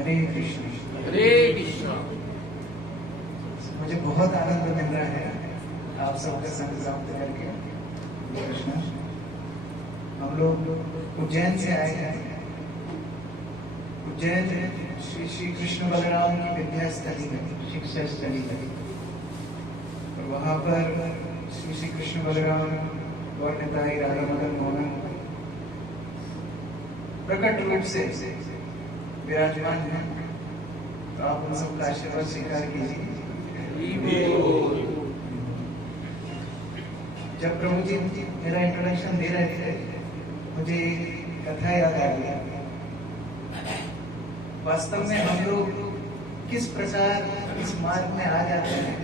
हरे कृष्ण। हरे कृष्ण। मुझे बहुत आनंद मिल रहा है आप सबका संग प्राप्त करके। हरे कृष्ण। हम लोग उज्जैन से आए हैं। उज्जैन श्री श्री कृष्ण बलराम की विद्या स्थली है, शिक्षा स्थली है। और वहां पर श्री श्री कृष्ण बलराम और निताई राधा मदन मोहन प्रकट रूप से विराजमान है। तो आप उन सबका आशीर्वाद स्वीकार कीजिए। जब प्रभु जी मेरा इंट्रोडक्शन दे रहे थे, मुझे कथा याद आ गया। वास्तव में हम लोग किस प्रकार इस मार्ग में आ जाते हैं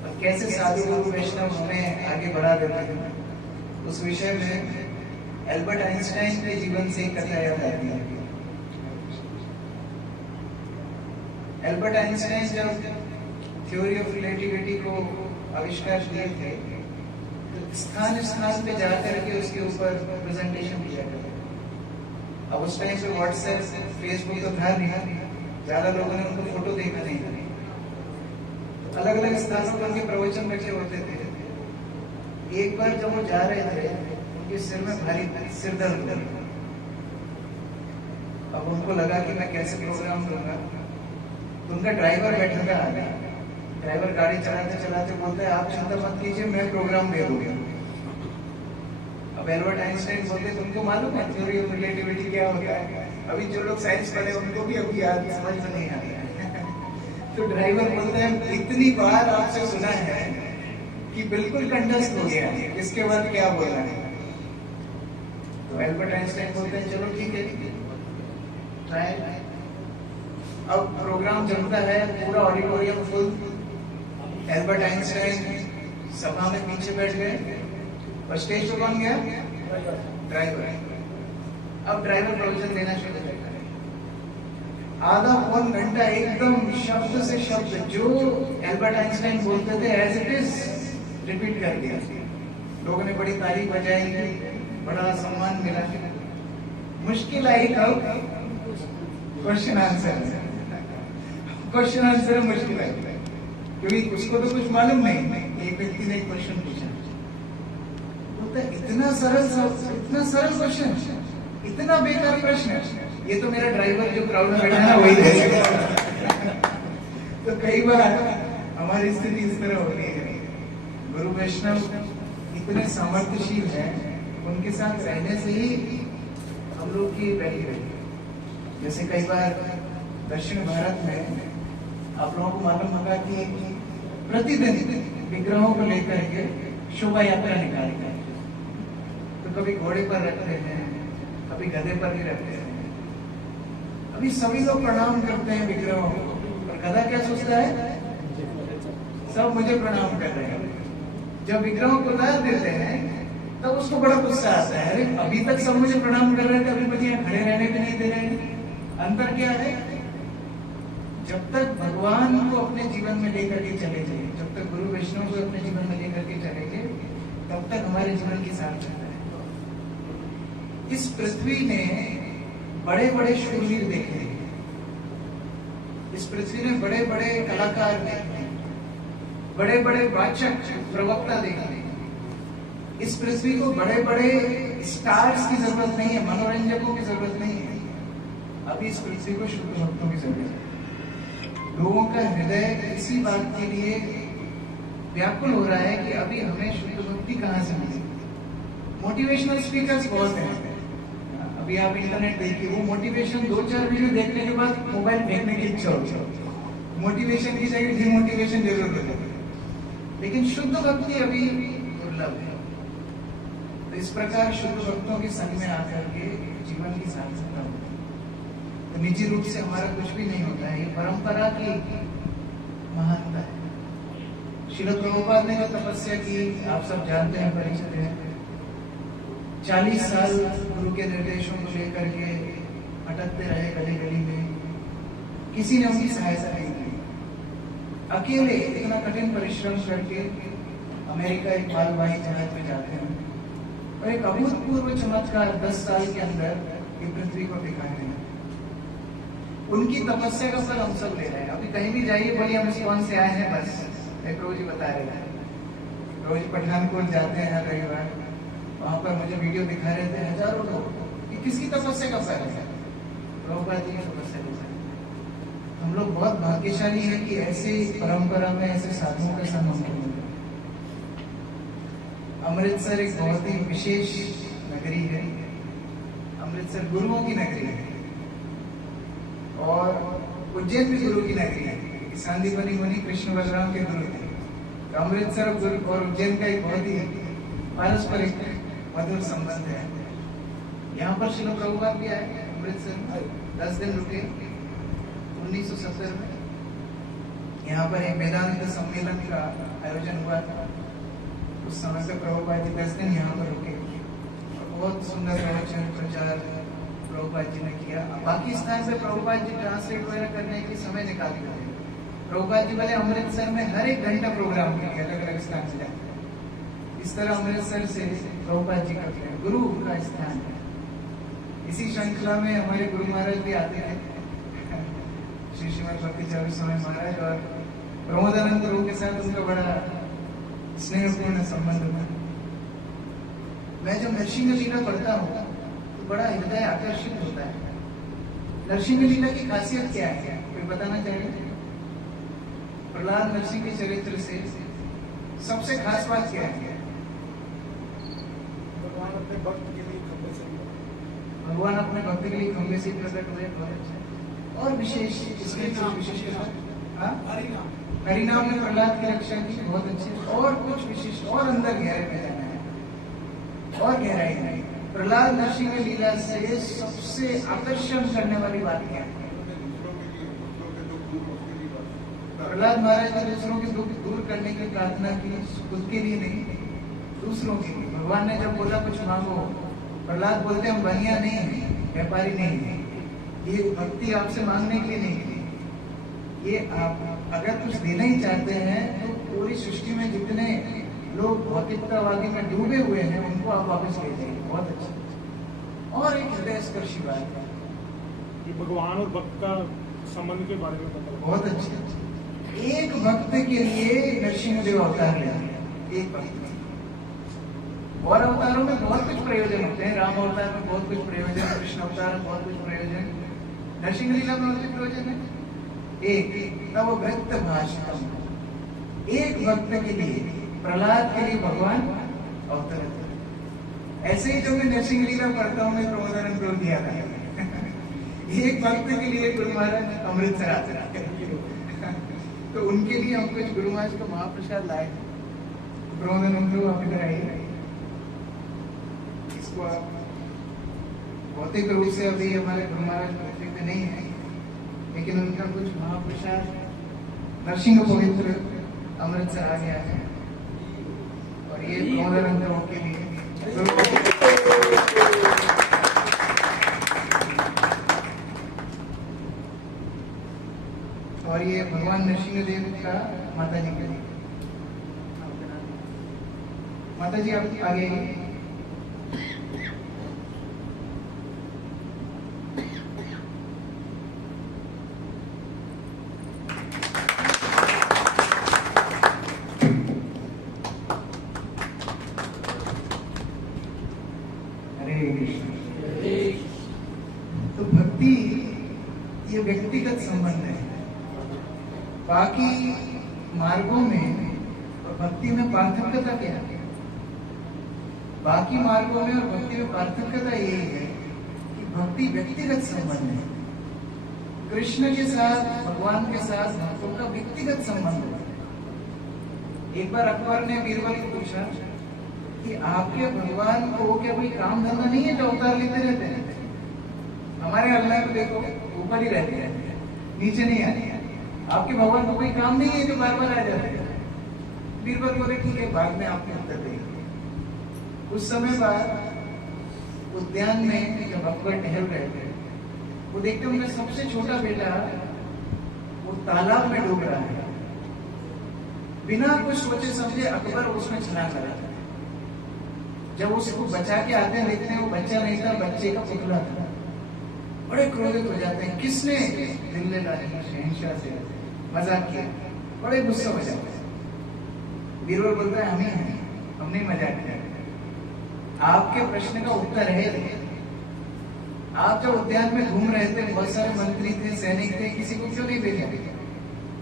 और कैसे साधु गुरु वैष्णव हमें आगे बढ़ा देते हैं, उस विषय में एल्बर्ट आइंस्टाइन के जीवन से एक कथा याद आती है। एल्बर्ट आइंस्टाइन जब थ्योरी ऑफ रिलेटिविटी को आविष्कार किए थे, तो स्थान स्थान पे जाकर के उसके ऊपर प्रेजेंटेशन किया गया। अब उस टाइम पे व्हाट्सएप फेसबुक तो था नहीं, ज्यादा लोगों ने उनको फोटो देखा नहीं। अलग अलग स्थानों पर उनके प्रवचन रखे होते थे। एक बार जब वो जा रहे थे, उनके सिर में भारी सिर दर्द हो। अब उनको लगा कि मैं कैसे प्रोग्राम दूंगा, तो उनका ड्राइवर बैठा था आगे। ड्राइवर गाड़ी चलाते चलाते बोलते हैं, आप चिंता मत कीजिए, मैं प्रोग्राम दे दूंगा। अब एल्बर्ट आइंस्टाइन बोलते, तुमको मालूम है थ्योरी ऑफ रिलेटिविटी क्या होता है? अभी जो लोग साइंस पढ़े उनको भी अभी याद समझ में नहीं आ रहा। तो ड्राइवर बोलते हैं, इतनी बार आपसे सुना है कि बिल्कुल कंठस्थ हो गया है, इसके बाद क्या बोलना है? तो एल्बर्ट आइंस्टाइन बोलते हैं, चलो ठीक है, ट्राई। अब प्रोग्राम जमता है, पूरा ऑडिटोरियम फुल। एल्बर्ट आइंस्टाइन सभा में पीछे बैठ गए और स्टेज पे कौन गया? ड्राइवर। अब ड्राइवर प्रवचन देना शुरू करता है। आधा पौन घंटा एकदम शब्द से शब्द जो एल्बर्ट आइंस्टाइन बोलते थे एज इट इज रिपीट कर दिया। लोगों ने बड़ी तारीफ बजाई, बड़ा सम्मान मिला। मुश्किल आई कब? Question answer. क्वेश्चन आंसर मुश्किल आई, क्योंकि उसको तो कुछ मालूम नहीं। एक व्यक्ति ने एक क्वेश्चन पूछा, बोलता इतना सरल क्वेश्चन, इतना बेकार प्रश्न, ये तो मेरा ड्राइवर जो क्राउड में बैठा है वही है। तो कई बार हमारी स्थिति इस तरह होती है। गुरु वैष्णव इतने सामर्थ्यशील हैं, उनके साथ रहने से ही हम लोग की वैल्यू है। जैसे कई बार दक्षिण भारत में आप लोगों को मालूम होगा कि प्रतिदिन विग्रहों को लेकर के शोभा यात्रा निकालते हैं। तो कभी घोड़े पर रखते हैं, कभी गधे पर भी रखते हैं। अभी सभी लोग प्रणाम करते हैं विग्रहों को, और गधा क्या सोचता है? सब मुझे प्रणाम कर रहे हैं। जब विग्रहों को उतार देते हैं तब उसको बड़ा गुस्सा आता है, अरे अभी तक सब मुझे प्रणाम कर रहे थे, अभी मुझे यहाँ खड़े रहने भी नहीं दे रहे हैं। अंतर क्या है? जब तक भगवान को अपने जीवन में लेकर के चले जाए, जब तक गुरु वैष्णव को अपने जीवन में लेकर के चलेंगे, तब तक हमारे जीवन की सार्थकता है। इस पृथ्वी ने बड़े बड़े शूरवीर देखे, इस पृथ्वी ने बड़े बड़े कलाकार देखे, बड़े बड़े वाचक प्रवक्ता देखे। इस पृथ्वी को बड़े बड़े स्टार्स की जरूरत नहीं है, मनोरंजकों की जरूरत नहीं है। अभी इस पृथ्वी को शुद्ध भक्तों की जरूरत है। लोगों का हृदय इसी बात के लिए व्याकुल हो रहा है कि अभी हमें शुद्ध भक्ति कहाँ से मिले। मोटिवेशनल स्पीकर्स बहुत हैं। अभी आप इंटरनेट देखिए, वो मोटिवेशन 2-4 वीडियो देखने के बाद मोबाइल फेंकने की इच्छा होती है। मोटिवेशन की जगह डिमोटिवेशन जरूर होती है, लेकिन शुद्ध भक्ति अभी दुर्लभ है। तो इस प्रकार शुद्ध भक्तों के संग में आकर के जीवन की सार्थकता होती है। तो निजी रूप से हमारा कुछ भी नहीं होता है, ये परंपरा की महानता है। श्रील प्रभुपाद ने जो तपस्या की आप सब जानते हैं, परिचित हैं। 40 साल गुरु के निर्देशों को लेकर के भटकते रहे गली गली में, किसी ने उनकी सहायता नहीं की। अकेले इतना कठिन परिश्रम करके अमेरिका एक मालवाही जहाज में जाते हैं और एक अभूतपूर्व चमत्कार 10 साल के अंदर ये पृथ्वी को दिखाते हैं। उनकी तपस्या का फल हम सब ले रहे हैं। अभी कहीं भी जाइए बोलिए हम इस्कॉन से आए हैं, बस एक रोज ही बता रहे थे, रोज पठानकोट जाते हैं हर रविवार, वहां पर मुझे वीडियो दिखा रहे थे हजारों लोग। ये किसकी तपस्या का फल है? प्रभुपाद जी की तपस्या का फल। हम लोग बहुत भाग्यशाली है कि ऐसे परंपरा में ऐसे साधुओं के संग हम लोग। अमृतसर एक बहुत ही विशेष नगरी है। अमृतसर गुरुओं की नगरी है और उज्जैन भी गुरु की नगरी है। सांदीपनि मुनि कृष्ण बलराम के गुरु थे। तो अमृतसर और उज्जैन का एक बहुत ही पारस्परिक मधुर संबंध है। यहाँ पर श्रील प्रभुपाद भी आए अमृतसर में, 10 दिन रुके 1970 में। यहाँ पर एक वेदांत सम्मेलन का आयोजन हुआ था। उस समय से प्रभुपाद जी 10 दिन यहाँ पर रुके और बहुत सुंदर प्रवचन प्रचार प्रभुपाद जी ने किया। बाकी स्थान से प्रभुपाद जी ट्रांसलेट वगैरह करने के समय निकाल दिए। प्रभुपाद जी पहले अमृतसर में हर एक घंटा प्रोग्राम किए अलग अलग स्थान से जाते। इस तरह अमृतसर से प्रभुपाद जी करते हैं, गुरु का स्थान है। इसी श्रृंखला में हमारे गुरु महाराज भी आते हैं, श्री श्रीमद भक्ति चारू स्वामी महाराज, और प्रमोदानंद गुरु के साथ उनका बड़ा स्नेहपूर्ण संबंध था। मैं जब नरसिंह लीला पढ़ता हूँ तो बड़ा हृदय आकर्षित होता है। नरसिंह लीला की खासियत क्या है, कोई बताना चाहिए? प्रहलाद नरसिंह के चरित्र से सबसे खास बात क्या है? भगवान अपने भक्त के लिए खंभे से प्रकट हुए। और विशेष इसमें विशेषता हरिनाम में प्रहलाद की रक्षा की, बहुत अच्छे। और कुछ विशिष्ट और अंदर गहरे में जाना है और गहराई नहीं। प्रहलाद नरसिंह लीला से सबसे आकर्षण करने वाली बात क्या है? प्रहलाद महाराज ने दूसरों के दुख दूर करने की प्रार्थना की, खुद के लिए नहीं, दूसरों के लिए। भगवान ने जब बोला कुछ मांगो, प्रहलाद बोलते हम बनिया नहीं है, व्यापारी नहीं है, ये भक्ति आपसे मांगने के लिए नहीं है, ये आप अगर कुछ देना ही चाहते हैं तो पूरी सृष्टि में जितने लोग भौतिकतावादी में डूबे हुए हैं उनको आप वापस ले जाइए। बहुत अच्छा। और एक हृदय स्पर्शी बात है, ये भगवान और भक्त का संबंध के बारे में पता। बहुत अच्छी। एक भक्त के लिए नरसिंहदेव अवतार ले, एक भक्त। और अवतारों में बहुत कुछ प्रयोजन होते हैं। राम अवतार में बहुत कुछ प्रयोजन, कृष्ण अवतार में बहुत कुछ प्रयोजन, नरसिंह लीला में बहुत प्रयोजन है। एक तब भक्त भाषण, एक भक्त के लिए, प्रहलाद के लिए भगवान अवतार। ऐसे ही जब मैं नरसिंह लीला पढ़ता हूँ मैं प्रमोदानंद को दिया था एक भक्त के लिए गुरु महाराज अमृतसर आते तो उनके लिए हम कुछ गुरु महाराज का महाप्रसाद लाए। प्रमोदानंद को आप इधर आइए। इसको आप भौतिक रूप से अभी हमारे गुरु महाराज पृथ्वी पे नहीं है, लेकिन उनका कुछ महाप्रसाद नरसिंह पवित्र अमृतसर आ गया है और ये प्रमोदानंद के लिए। और ये भगवान नरसिंह देव का माता जी के लिए। माता जी आप आगे आइए। तो भक्ति ये व्यक्तिगत संबंध है। बाकी मार्गों में और भक्ति में पार्थक्यता क्या है? बाकी मार्गों में और भक्ति में पार्थक्यता यही है कि भक्ति व्यक्तिगत संबंध है। कृष्ण के साथ, भगवान के साथ भक्तों का व्यक्तिगत संबंध है। एक बार अकबर ने बीरबल को पूछा कि आपके भगवान को क्या कोई काम धंधा नहीं है जो अवतार लेते रहते हैं? हमारे अल्लाह को देखो ऊपर ही रहते हैं, नीचे नहीं आते हैं। आपके भगवान को कोई काम नहीं है जो बार बार आ जाते हैं? बीरबल बोले ठीक है, बाद में आपको उत्तर देंगे। उस समय बाद उद्यान में जब अकबर टहल रहे थे, वो देखते उनका सबसे छोटा बेटा वो तालाब में डूब रहा है। बिना कुछ सोचे समझे अकबर उसमें छलांग लगा। जब उसको बचा के आते हैं देखते हैं वो बच्चा नहीं था, बच्चे का पुतला था। बड़े क्रोधित हो जाते हैं, किसने दिल ले लाया शहंशाह से मजाक किया, बड़े गुस्सा हो जाते हैं। बीरबल बोलता है हम ही हैं, हमने मजाक किया, आपके प्रश्न का उत्तर है। आप जब उद्यान में घूम रहे थे, बहुत सारे मंत्री थे, सैनिक थे, किसी को क्यों नहीं भेजा?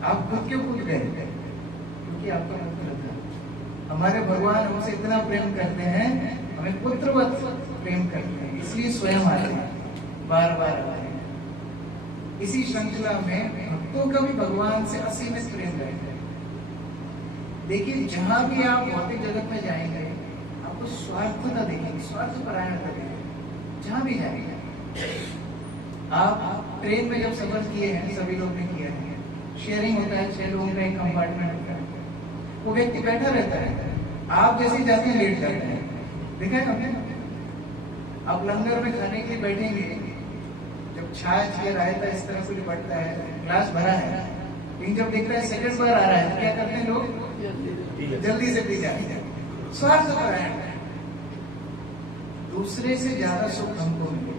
आप खुद क्यों कूद गए? क्योंकि आपका पुत्र था। हमारे भगवान हमसे इतना प्रेम करते हैं, हमें पुत्रवत प्रेम करते हैं, इसलिए स्वयं आते हैं, बार बार आते हैं। इसी श्रृंखला में भक्तों का भी भगवान से असीमित प्रेम रहता है। देखिए, जहां भी आप भौतिक जगत में जाएंगे, आपको स्वार्थता देखेंगे, स्वार्थ परायणता देखेंगे। जहां भी जाएंगे, आप ट्रेन में जब सफर किए हैं, सभी लोग ने किया है, शेयरिंग होता है, 6 लोगों का एक कंपार्टमेंट होता है, वो व्यक्ति बैठा रहता है, आप जैसे जाते हैं लेट जाते हैं, देखा है आपने? आप लंगर में खाने के लिए बैठेंगे, जब छाछ या रायता इस तरह से निपटता है, ग्लास भरा है, लेकिन जब देखता है सेकंड बार आ रहा है, तो क्या करते हैं लोग? जल्दी से पी जाते हैं। स्वार्थ परायण, दूसरे से ज्यादा सुख हमको मिले,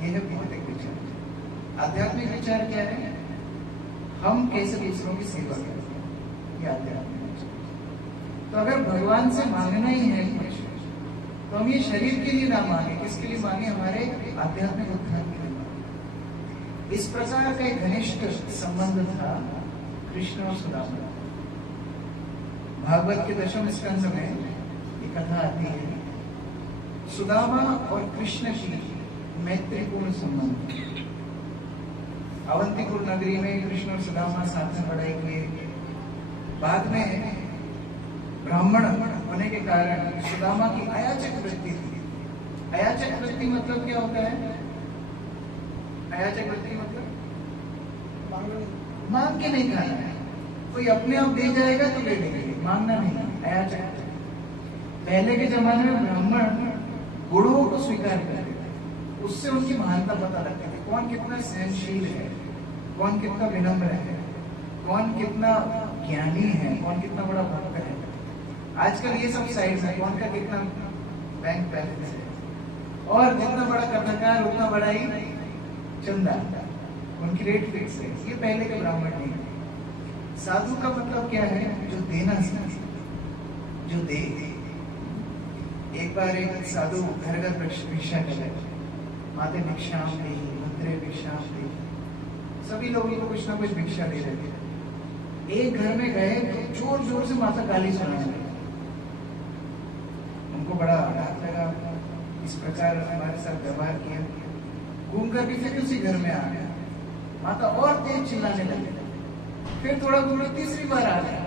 ये है भौतिक विचार। आध्यात्मिक विचार क्या है? हम कैसे दूसरों की सेवा करते हैं, ये आध्यात्मिक विचार। तो अगर भगवान से मांगना ही है कुछ, तो हम ये शरीर के लिए ना मांगे, किसके लिए मांगे? हमारे आध्यात्मिक उद्धार के लिए मांगे। इस प्रकार का एक घनिष्ठ संबंध था कृष्ण और सुदामा। भागवत के 10वें स्कंध में एक कथा आती है, सुदामा और कृष्ण की मैत्रीपूर्ण संबंध। अवंतीपुर नगरी में कृष्ण और सुदामा साथ में पढ़ाई किए। बाद में ब्राह्मण होने के कारण सुदामा की अयाचक वृत्ति थी। अयाचक वृत्ति मतलब क्या होता है? अयाचक वृत्ति मतलब मांग के नहीं खाना है, कोई अपने आप दे जाएगा तो ले लेंगे, मांगना नहीं। अयाचक, पहले के जमाने में ब्राह्मण गुणों को स्वीकार करते थे, उससे उनकी महानता पता लगती थी, कौन कितना सहनशील है, कौन कितना विनम्र है, कौन कितना ज्ञानी है, कौन कितना बड़ा भक्त है। आजकल ये सब साइड है, कौन का कितना बैंक बैलेंस है, और जितना बड़ा कथाकार उतना बड़ा ही चंदा, उनकी रेट फिक्स है। ये पहले के ब्राह्मण नहीं। साधु का मतलब क्या है? जो देना सीखे, जो दे। एक बार एक साधु घर घर भिक्षा कर रहे, माते भिक्षाम दी, मंत्रे भिक्षाम दी, सभी लोगों को कुछ ना कुछ भिक्षा दे रहे थे। एक घर में गए तो जोर जोर से माता गाली सुनाने लगी। उनको बड़ा आघात लगा, इस प्रकार हमारे साथ व्यवहार किया। घूम कर भी फिर उसी घर में आ गया, माता और तेज चिल्लाने लगी। फिर थोड़ा घूमे, तीसरी बार आ गया।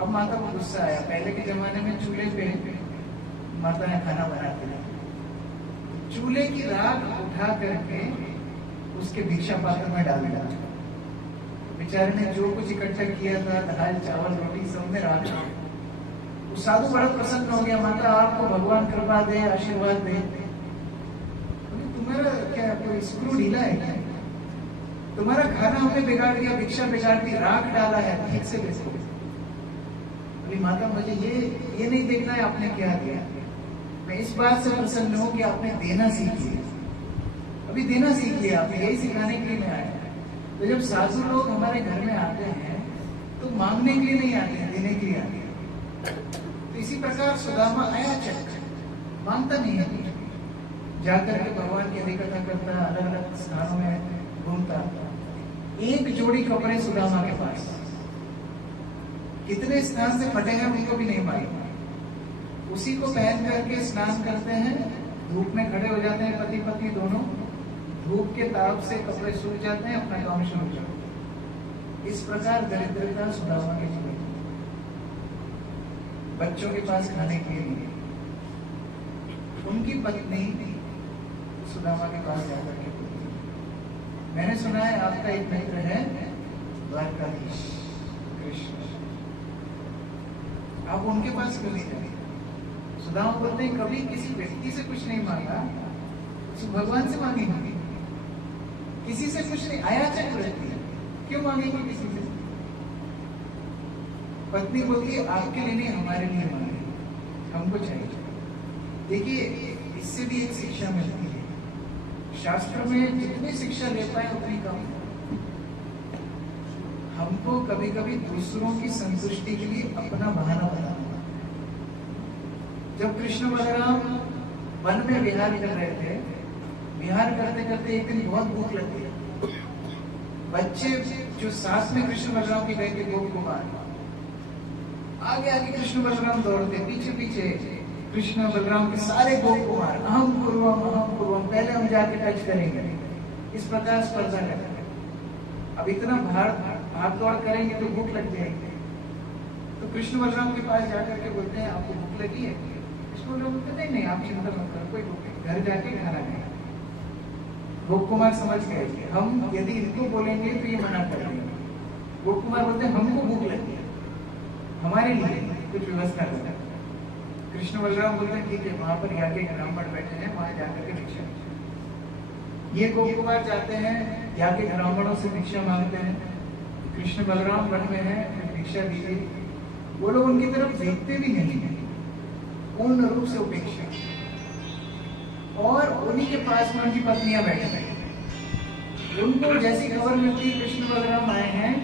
अब माता को गुस्सा आया। पहले के जमाने में चूल्हे पे माता ने खाना बनाते थे, चूल्हे की राख उठा करके उसके भिक्षा पात्र में डाल दिया। बेचारे ने जो कुछ इकट्ठा किया था, दाल चावल रोटी, सब में राख। उस साधु बड़ा प्रसन्न हो गया, माता आपको भगवान कृपा दे, आशीर्वाद दे। तुम्हारा क्या कोई स्क्रू ढीला है क्या? तुम्हारा खाना हमने बिगाड़ दिया, भिक्षा बिगाड़ दी, राख डाला है, ठीक से बेचो। माता मुझे ये नहीं देखना है आपने क्या दिया, मैं इस बात से प्रसन्न हूं कि आपने देना सीख लिया। अभी देना सीख लिया, आपने यही सिखाने के लिए मैं आया। तो जब साधु लोग हमारे घर में आते हैं तो मांगने के लिए नहीं आते हैं, देने के लिए आते हैं। तो इसी प्रकार सुदामा अयाचक, मांगता नहीं है, जाकर के भगवान की अधिकता करता, अलग अलग स्थानों में घूमता। एक जोड़ी कपड़े सुदामा के पास, कितने स्थान से फटे हैं उनको भी नहीं मालूम। उसी को पहन करके स्नान करते हैं, धूप में खड़े हो जाते हैं पति पत्नी दोनों, धूप के ताप से कपड़े सूख जाते हैं, अपना काम शुरू करते हैं। इस प्रकार दरिद्रता सुदामा के जीवन। बच्चों के पास खाने के लिए उनकी पत्नी सुदामा के पास जाकर के बोलती, मैंने सुना है आपका एक मित्र है द्वारकाधीश कृष्ण, आप उनके पास क्यों नहीं जाते? सुदामा बोलते हैं कभी किसी व्यक्ति से कुछ नहीं मांगा, तो भगवान से मांगेंगे। किसी से कुछ नहीं, अयाचक वृत्ति, क्यों मांगेंगे किसी से? पत्नी बोलती है आपके लिए नहीं, हमारे लिए मांगे, हमको चाहिए। देखिए, इससे भी एक शिक्षा मिलती है। शास्त्र में जितनी शिक्षा ले पाए उतनी कम। हमको कभी कभी दूसरों की संतुष्टि के लिए अपना बहाना बनाना। जब कृष्ण बलराम वन में विहार कर रहे थे, विहार करते करते एक दिन बहुत भूख लगी। बच्चे जो साथ में कृष्ण बलराम की गए थे गोप कुमार, आगे आगे कृष्ण बलराम दौड़ते, पीछे पीछे कृष्ण बलराम के सारे गोप कुमार, अहम पूर्वम, पहले हम जाके टच करेंगे, इस प्रकार स्पर्धा करते। अब इतना भाग दौड़ करेंगे तो भूख लग जाएगी। तो कृष्ण बलराम के पास जाकर के बोलते हैं आपको भूख लगी है? कृष्ण बलराम बोलते नहीं आप चिंता मत करो, कोई भूख नहीं, घर जाके खाना खाएंगे। गोप कुमार समझ गए कि हम यदि इनको बोलेंगे तो ये मना कर देंगे। गोप कुमार बोलते हैं हमको भूख लगी है, हमारे लिए कुछ व्यवस्था करें। कृष्ण बलराम बोलते हैं ठीक है, वहां पर याज्ञ ब्राह्मण बैठे हैं, वहां जाकर के भिक्षा। ये गोप कुमार जाते हैं, याज्ञ ब्राह्मणों से भिक्षा मांगते हैं। कृष्ण बलराम वन में है, भिक्षा दीजिए। वो लोग उनकी तरफ देखते भी नहीं है, पूर्ण रूप से उपेक्षा। और उन्हीं के पास में उनकी पत्नियां बैठी हैं। उनको जैसी खबर मिलती कृष्ण बलराम आए हैं,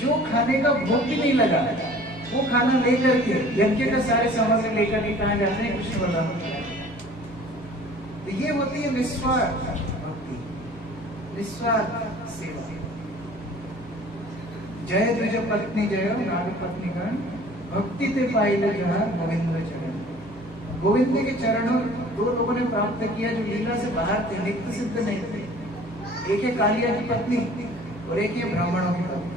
जो खाने का भोग भी नहीं लगा वो खाना लेकर के यज्ञ का सारे सामग्री लेकर के कहाँ जाते हैं? कृष्ण बलराम। तो ये होती है निस्वार्थ भक्ति, निस्वार्थ सेवा। जय द्विज पत्नी जय नाग पत्नी गण, भक्ति ते पाइले जहाँ गोविंद चरण। गोविंद के चरणों दो लोगों ने प्राप्त किया जो लीला से बाहर थे, नित्य सिद्ध नहीं थे। एक है कालिया की पत्नी और एक है ब्राह्मणों की पत्नी।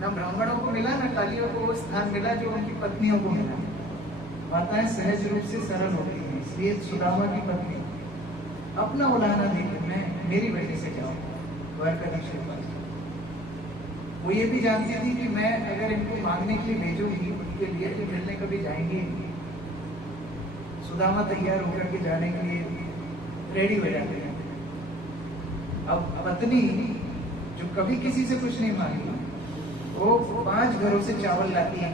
ना ब्राह्मणों को मिला ना कालियों को वो स्थान मिला जो उनकी पत्नियों को मिला। माताएं सहज रूप से सरल होती हैं, इसलिए सुदामा की पत्नी अपना उलाहना देकर मैं मेरी बेटी से जाऊँ द्वारकाधीश के पास। वो ये भी जानती थी कि मैं अगर इनको मांगने के लिए भेजूंगी उनके लिए तो मिलने कभी जाएंगे। सुदामा तैयार होकर के जाने के लिए रेडी हो जाते हैं। अब पत्नी जो कभी किसी से कुछ नहीं मांगी, वो 5 घरों से चावल लाती है।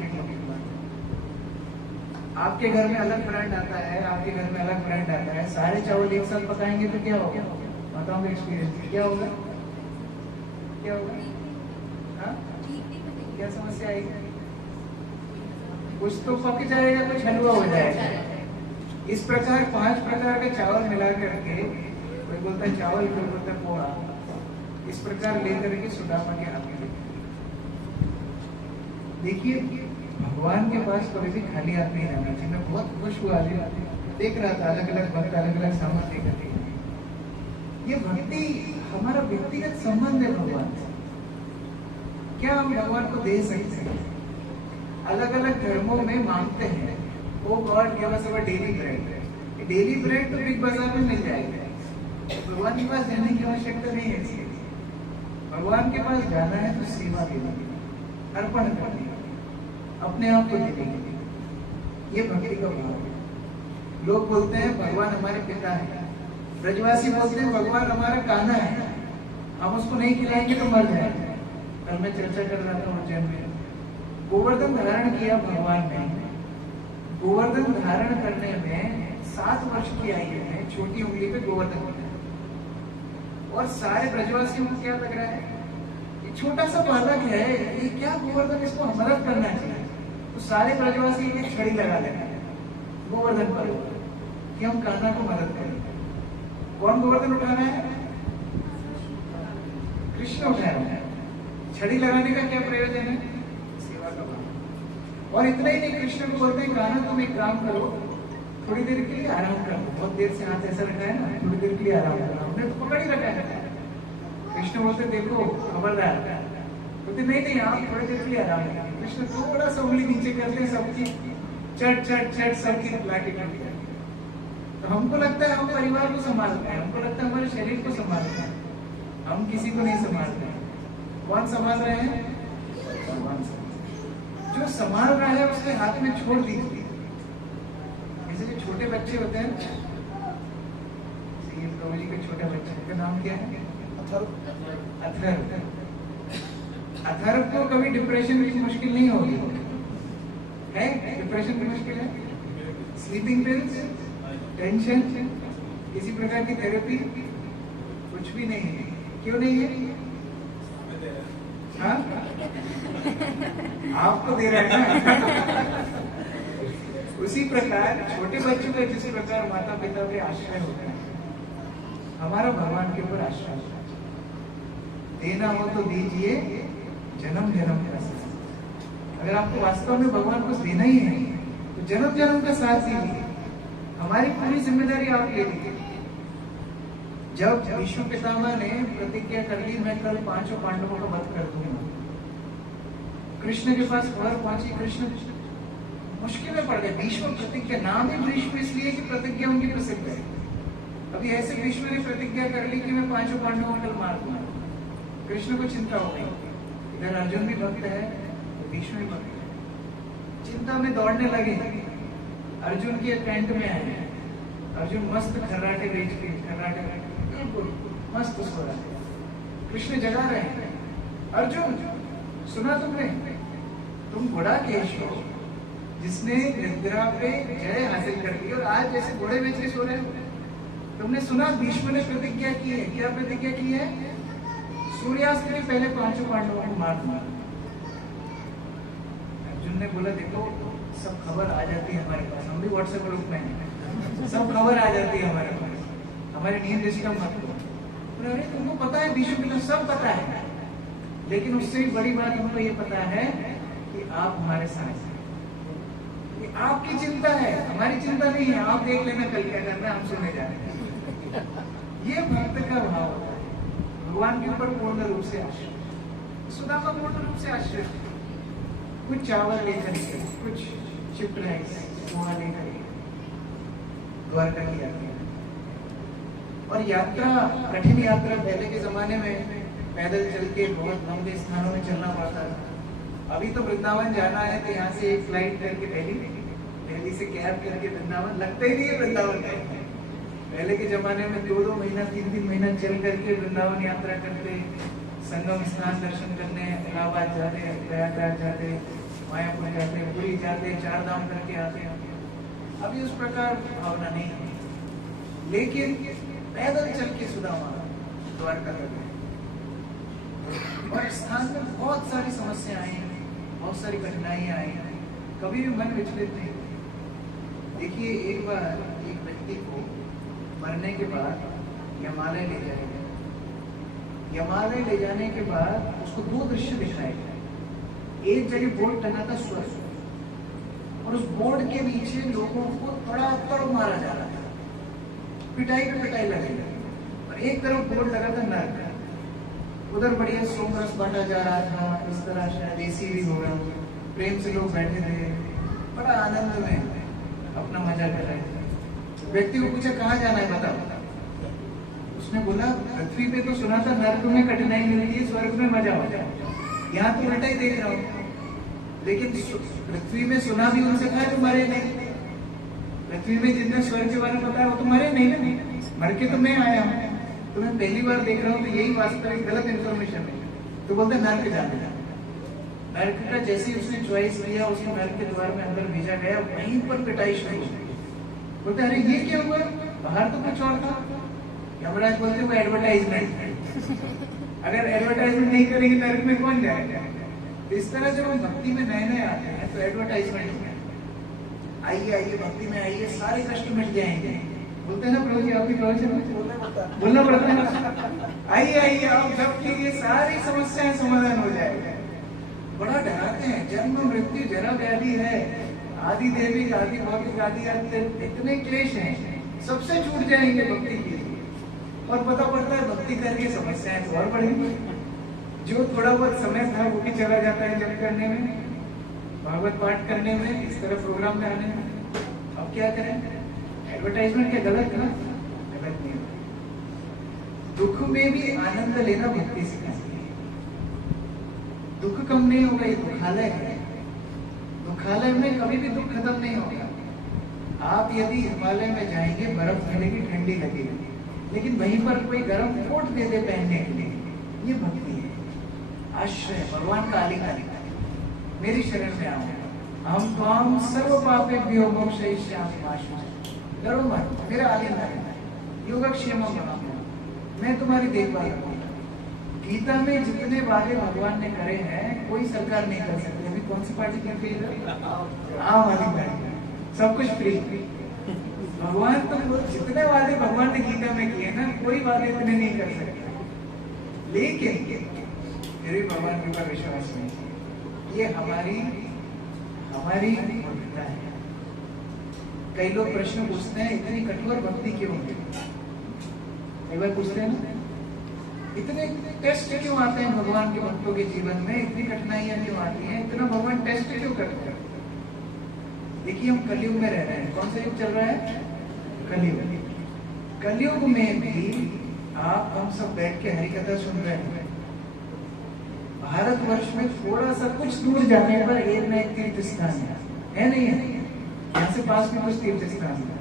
आपके घर में अलग ब्रांड आता है, आपके घर में अलग ब्रांड आता है, सारे चावल एक साथ पकाएंगे तो क्या होगा? बताऊंगा एक्सपीरियंस क्या होगा? क्या होगा? हाँ? क्या समस्या आएगी? कुछ तो पक जाएगा, कुछ हलवा हो जाएगा। इस प्रकार 5 प्रकार का चावल मिला करके, कोई बोलता है चावल, कोई बोलता है पोहा, इस प्रकार लेकर के सुदामा के हाथ में। देखिए भगवान के पास कभी भी खाली हाथ नहीं जाना चाहिए। मैं बहुत खुश हुआ, देख रहा था अलग अलग भक्त अलग अलग सामान लेकर के। ये भक्ति हमारा व्यक्तिगत संबंध है भगवान से। क्या हम भगवान को दे सकते हैं? अलग अलग धर्मों में मांगते हैं, O God give us our daily bread. Daily bread तो बिग बाजार में मिल जाएगा। भगवान के पास जाने की आवश्यकता नहीं है। भगवान के पास जाना है तो सेवा देनी, अर्पण करनी, अपने आप को देने। ये भक्ति का भाव है। लोग बोलते हैं भगवान हमारे पिता है, ब्रजवासी बोलते हैं भगवान हमारा कान्हा है, हम उसको नहीं खिलाएंगे तो मर जाएंगे। कल मैं चर्चा कर रहा था उज्जैन में, गोवर्धन धारण किया भगवान ने। गोवर्धन धारण करने में 7 वर्ष की आयु में छोटी उंगली पे गोवर्धन, और सारे ब्रजवासियों को क्या लग रहा है छोटा सा बालक है, ये क्या गोवर्धन, इसको मदद करना चाहिए। तो सारे ब्रजवासी एक छड़ी लगा देना है गोवर्धन पर कि हम कान्हा को मदद करेंगे। कौन गोवर्धन उठाना है? कृष्ण उठाना है। छड़ी लगाने का क्या प्रयोजन है? सेवा का भाव। और इतना ही नहीं, कृष्ण को बोलते हैं कान्हा तुम एक काम करो, थोड़ी देर के लिए आराम करो। बहुत देर से हाथ ऐसा रखा है ना, थोड़ी देर के लिए आराम करो। हमने तो पकड़ ही रखा है। कृष्ण बोलते देखो खबरदार, बोलते नहीं आप थोड़ी देर के लिए आराम करें। कृष्ण थोड़ा सा उंगली नीचे करते हैं, सबकी चट चट चट सबकी लाके करते हैं। तो हमको लगता है हम परिवार को संभालते हैं, हमको लगता है हमारे शरीर को संभालते हैं, हम किसी को नहीं संभालते हैं। कौन संभाल रहे हैं? भगवान। जो संभाल रहा है उसके हाथ में छोड़ दीजिए। जैसे जो छोटे बच्चे होते हैं, प्रभु जी के छोटे बच्चे का नाम क्या है? अथर्व। अथर्व को कभी डिप्रेशन की मुश्किल नहीं होगी है? डिप्रेशन की मुश्किल है? स्लीपिंग पिल्स, टेंशन, किसी प्रकार की थेरेपी कुछ भी नहीं है। क्यों नहीं है? हाँ? आप तो दे रहे हैं ना। उसी प्रकार छोटे बच्चों का जिस प्रकार माता पिता पे आश्रय होता है, हमारा भगवान के ऊपर आश्रय होता है। देना हो तो दीजिए, जन्म जन्म का साथ। अगर आपको वास्तव में भगवान को देना ही है तो जन्म जन्म का साथ दीजिए। हमारी पूरी जिम्मेदारी आप ले लीजिए। जब भीष्म पितामह ने प्रतिज्ञा कर ली, मैं कल 5 पांडवों का वध कर दूंगा, कृष्ण के पास खबर पहुंची, कृष्ण मुश्किल में पड़ गए। भीष्म प्रतिज्ञा, नाम ही भीष्म इसलिए कि प्रतिज्ञा उनकी प्रसिद्ध है। अभी ऐसे भीष्म ने प्रतिज्ञा कर ली कि मैं 5 पांडवों को कल मार दूंगा। कृष्ण को चिंता हो गई, इधर अर्जुन भी भक्त है, भीष्म भी भक्त है। चिंता में दौड़ने लगे, अर्जुन के टेंट में आए। अर्जुन मस्त खर्राटे बेच के, खर्राटे बिल्कुल मस्त सो रहा है। कृष्ण जगा रहे हैं, अर्जुन सुना तुमने, तुम घोड़ा केश हो जिसने निद्रा पे जय हासिल कर ली और आज जैसे घोड़े बेच के सो रहे हो। तुमने सुना भीष्म ने प्रतिज्ञा की है, क्या प्रतिज्ञा की है? सूर्यास्त के पहले 5 पांडवों को मार दूंगा। अर्जुन ने बोला, देखो सब खबर आ जाती है हमारे पास, हम भी व्हाट्सएप ग्रुप में हैं, सब खबर आ जाती है हमारे पास, हमारी नींद डिस्टर्ब मत करो। अरे तुमको पता है भीष्म को सब पता है, लेकिन उससे भी बड़ी बात हमको ये पता है कि आप हमारे साथ हैं। ये आपकी चिंता है, हमारी चिंता नहीं है। आप देख लेना कल क्या करना, हम सुनने जा रहे हैं। ये भक्त का भाव होता है, भगवान के ऊपर पूर्ण रूप से आश्रय। सुदामा पूर्ण रूप से आश्रय, कुछ चावल लेकर के, कुछ चिप्ट राइस पोहा लेकर द्वारका की यात्रा। और यात्रा, कठिन यात्रा, पहले के जमाने में पैदल चल के बहुत लंबे स्थानों में चलना पड़ता था। अभी तो वृंदावन जाना है तो यहाँ से एक फ्लाइट करके दिल्ली से कैब करके वृंदावन, लगता ही नहीं है वृंदावन गए। पहले के जमाने में 2-2 महीना 3-3 महीना चल करके वृंदावन यात्रा करते, संगम स्नान दर्शन करने इलाहाबाद जाते, प्रयागराज जाते, मायापुर जाते, पुरी जाते, 4 धाम करके आते। अभी उस प्रकार भावना नहीं है, लेकिन पैदल चल के सुदामा द्वारका करते। और स्थान में बहुत सारी समस्याएं आई, बहुत सारी कठिनाइयां आई, कभी भी मन विचलित नहीं। देखिए, एक बार एक व्यक्ति को मरने के बाद यमालय ले जाया गया। यमालय ले जाने के बाद उसको 2 दृश्य दिखाए गए। एक जगह बोर्ड टंगा था स्वर्ग, और उस बोर्ड के नीचे लोगों को तड़ातड़ मारा जा रहा था, पिटाई पे पिटाई लगी। और एक तरफ बोर्ड लगा था नरक, उधर बढ़िया सोमरस बांटा जा रहा था। इस तरह शायद एसी भी होगा, प्रेम से लोग बैठे थे, बड़ा आनंद में अपना मजा कर रहे थे। व्यक्ति को पूछा, कहाँ जाना है बताओ। उसने बोला, पृथ्वी पे तो सुना था नरक में कठिनाई मिलती है, स्वर्ग में मजा होता है, यहाँ तो उल्टा ही देख रहा हूँ। लेकिन पृथ्वी में सुना भी उनसे था जो मरे नहीं। पृथ्वी में जितने स्वर्ग के बारे में पता है वो तो मरे नहीं ना, मर के तो मैं आया हूँ, तो मैं पहली बार देख रहा हूँ, तो यही वास्तविक गलत इन्फॉर्मेशन है। तो बोलते नर्क जाने का। नर्क का जैसे उसने चॉइस किया, उसको नर्क के द्वार में अंदर भेजा गया, वहीं पर पिटाई शुरू हो गई। बोलते अरे ये क्या हुआ, बाहर तो कुछ और था। यमराज बोलते वो एडवर्टाइजमेंट है, अगर एडवर्टाइजमेंट नहीं करेंगे नर्क में कौन जाएगा। इस तरह जब हम भक्ति में नए नए आते हैं तो एडवर्टाइजमेंट है, आइए आइए भक्ति में आइए, सारे कष्ट मिट जाएंगे। बोलते हैं ना प्रभु जी, आपकी प्रवचन बोलना पड़ता है, आइए आइए आप जब कीजिए, सारी समस्याएं समाधान हो जाएगा। बड़ा डराते हैं, जन्म मृत्यु जरा व्याधि है, आदि देवी आदि भौतिक आदि इतने क्लेश हैं, सबसे छूट जाएंगे भक्ति के लिए। और पता पड़ता है भक्ति करके समस्याएं तो और बढ़ेंगी। जो थोड़ा बहुत समय था वो भी चला जाता है जब करने में, भागवत पाठ करने में, इस तरह प्रोग्राम में आने में। अब क्या करें, एडवर्टाइजमेंट क्या गलत है ना? गलत नहीं है। दुख में भी आनंद लेना भक्ति सिखाती है। दुख कम नहीं होगा, ये दुखालय है। दुखालय में कभी भी दुख खत्म नहीं होगा। आप यदि हिमालय में जाएंगे, बर्फ मिलेगी, ठंडी लगेगी, लेकिन वहीं पर कोई गर्म कोट दे दे पहनने के लिए, ये भक्ति है। आश्रय भगवान का आलिंगन, मेरी शरण में आओ, हम त्वाम सर्व पापेभ्यो मोक्षयिष्यामि मा शुचः। डरो मत, मेरा आलिंगन है, योगक्षेमम बनाओ। मैं तुम्हारी देखभाल करूंगा। गीता में जितने वादे भगवान ने करे हैं कोई सरकार नहीं कर सकती। अभी कौन सी पार्टी कर रही है? आम आदमी पार्टी। सब कुछ फ्री। भगवान तो जितने वादे भगवान ने गीता में किए ना, कोई वादे इतने नहीं कर सकता। लेकिन फिर भी भगवान के ऊपर विश्वास नहीं। ये हमारी मूर्खता है। कई लोग प्रश्न पूछते हैं, इतनी कठोर भक्ति क्यों होती है? एक बार पूछते हैं ना, इतने टेस्ट क्यों आते हैं भगवान के भक्तों के जीवन में, इतनी कठिनाइयां क्यों आती हैं, इतना भगवान टेस्ट क्यों करते हैं? देखिए, हम कलयुग में रह रहे हैं। कौन सा युग चल रहा है? कलयुग। कलयुग में भी हम सब बैठ के हरि कथा सुन रहे हैं। भारतवर्ष में थोड़ा सा कुछ दूर जाने पर एक न एक तीर्थ स्थान है नहीं है? यहाँ से पास में कुछ तीर्थ स्थान है।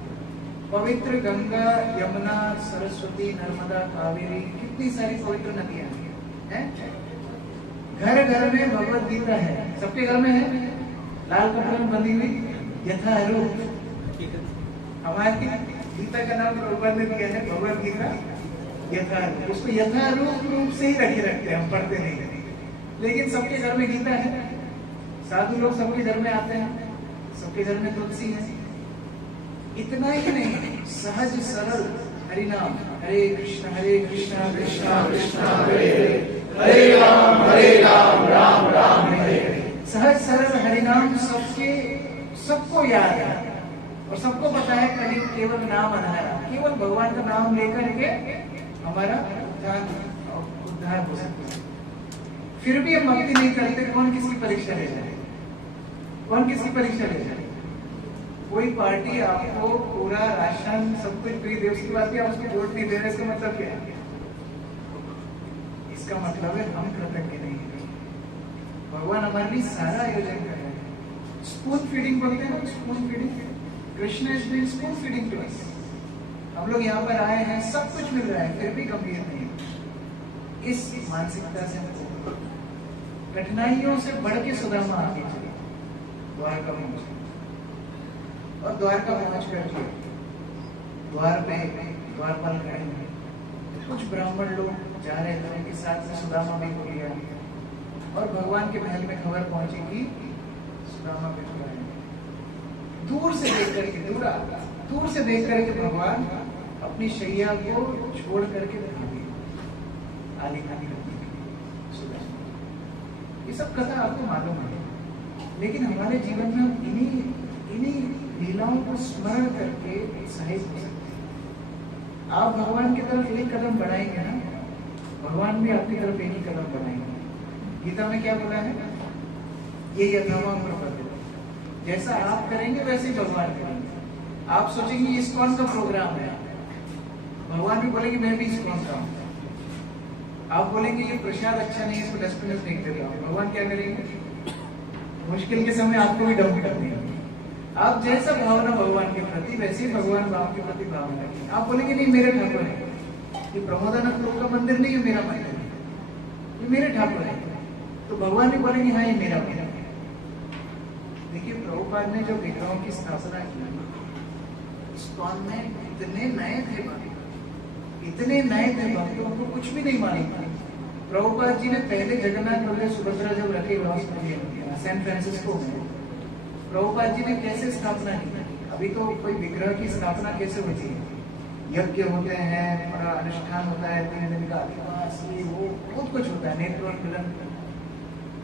पवित्र गंगा, यमुना, सरस्वती, नर्मदा, कावेरी, कितनी सारी पवित्र नदियां हैं। घर घर में भगवत गीता है। सबके घर में है। लाल कपड़े में बंधी हुई यथारूप। हमारी गीता का नाम प्रभुपाद ने दिया है भगवत गीता यथारूप। उसको यथारूप रूप से ही रखते हैं, हम पढ़ते नहीं। लेकिन सबके घर में गीता है। साधु लोग सबके घर में आते हैं, सबके घर में तुलसी है। इतना ही नहीं, सहज सरल हरिनाम, हरे कृष्ण कृष्ण कृष्ण हरे हरे, हरे राम राम हरे हरे। सहज सरल हरिनाम सबको याद है और सबको पता है। कलयुग केवल नाम अनहारा, केवल भगवान का नाम लेकर के हमारा उद्धार हो सकता है। फिर भी हम भक्ति नहीं करते। कौन किसकी परीक्षा ले जाए? कौन किसकी परीक्षा ले जाए? कोई पार्टी आपको पूरा राशन सब कुछ फ्री दे, उसके बाद भी आप उसको वोट नहीं दे रहे, इसका मतलब क्या है? इसका मतलब है हम कृतज्ञ नहीं है। भगवान हमारे लिए सारा आयोजन कर रहे हैं। स्पून फीडिंग बोलते हैं, spoon feeding. Krishna is doing spoon feeding to us. हम लोग यहाँ पर आए हैं, सब कुछ मिल रहा है, फिर भी गंभीर नहीं। इस मानसिकता से कठिनाइयों से बढ़ के सुदामा आगे चले द्वारका पहुंचे। और द्वारका पहुंच करके द्वार पे द्वारपाल खड़े हैं। कुछ ब्राह्मण लोग जा रहे थे, उनके साथ में सुदामा भी हो गया। और भगवान के महल में खबर पहुंची कि सुदामा भी खड़ा है। दूर से देख करके भगवान अपनी शैया को छोड़ करके रख दिया आलिंगन करने के लिए सुदामा। ये सब कथा आपको मालूम है, लेकिन हमारे जीवन में हम इन्हीं लीलाओं को स्मरण करके सहायक हो सकते हैं। आप भगवान की तरफ एक कदम बढ़ाएंगे ना, भगवान भी आपकी तरफ एक ही कदम बढ़ाएंगे। गीता में क्या बोला है? ये यथावान प्रपद्यते। जैसा आप करेंगे वैसे ही भगवान करेंगे। आप सोचेंगे इस्कॉन का प्रोग्राम है, भगवान भी बोलेंगे मैं भी इस्कॉन का हूँ। आप बोलेंगे ये प्रसाद अच्छा नहीं, इसको डस्टबिन में फेंक देता हूँ। भगवान क्या करेंगे? मुश्किल के समय आपको भी डंप कर देंगे। आप जैसा भावना भगवान के प्रति, वैसे ही भगवान आपके प्रति भावना रखेंगे। आप बोलेंगे नहीं मेरे ठाकुर है, ये प्रमोदानंद प्रभु का मंदिर नहीं है, मेरा मंदिर है, ये मेरे ठाकुर है। तो भगवान भी बोलेंगे हाँ ये मेरा मंदिर है। देखिए, प्रभुपाद ने जो विग्रहों की स्थापना की, इस्कॉन में इतने नए थे भक्त, उनको कुछ भी नहीं मालूम था। प्रभुपाद जी ने पहले जगन्नाथ बल्लभ सुभद्रा जब रखे सैन फ्रांसिस्को में, प्रभुपाद जी ने कैसे स्थापना की? अभी तो कोई विग्रह की स्थापना कैसे होती है? यज्ञ होते हैं, बड़ा अनुष्ठान होता है, 3 दिन का अधिवास, ये वो बहुत कुछ होता है, नेत्र मिलन।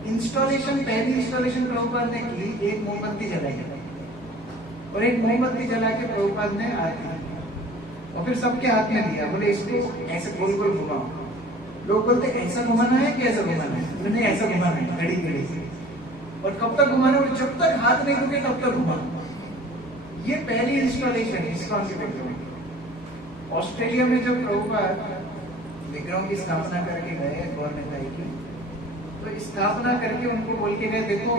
इंस्टॉलेशन, पहली इंस्टॉलेशन प्रभुपाद ने की, एक मोमबत्ती जलाई और एक मोमबत्ती जला के प्रभुपाद ने आरती और फिर सबके हाथ में दिया। बोले इसको ऐसे गोल गोल घुमाओ। लोग बोलते ऐसा घुमाना है कि ऐसा घुमाना है? नहीं, ऐसा घुमाना है, घड़ी घड़ी से। और कब तक घुमाना है? जब तक हाथ नहीं रुके तब तक घुमाओ। ये पहली इंस्टॉलेशन इस्कॉन के विग्रह में। ऑस्ट्रेलिया में जब प्रभुपाद विग्रहों की स्थापना करके गए गौरनेताई की, तो स्थापना करके उनको बोल के गए देखो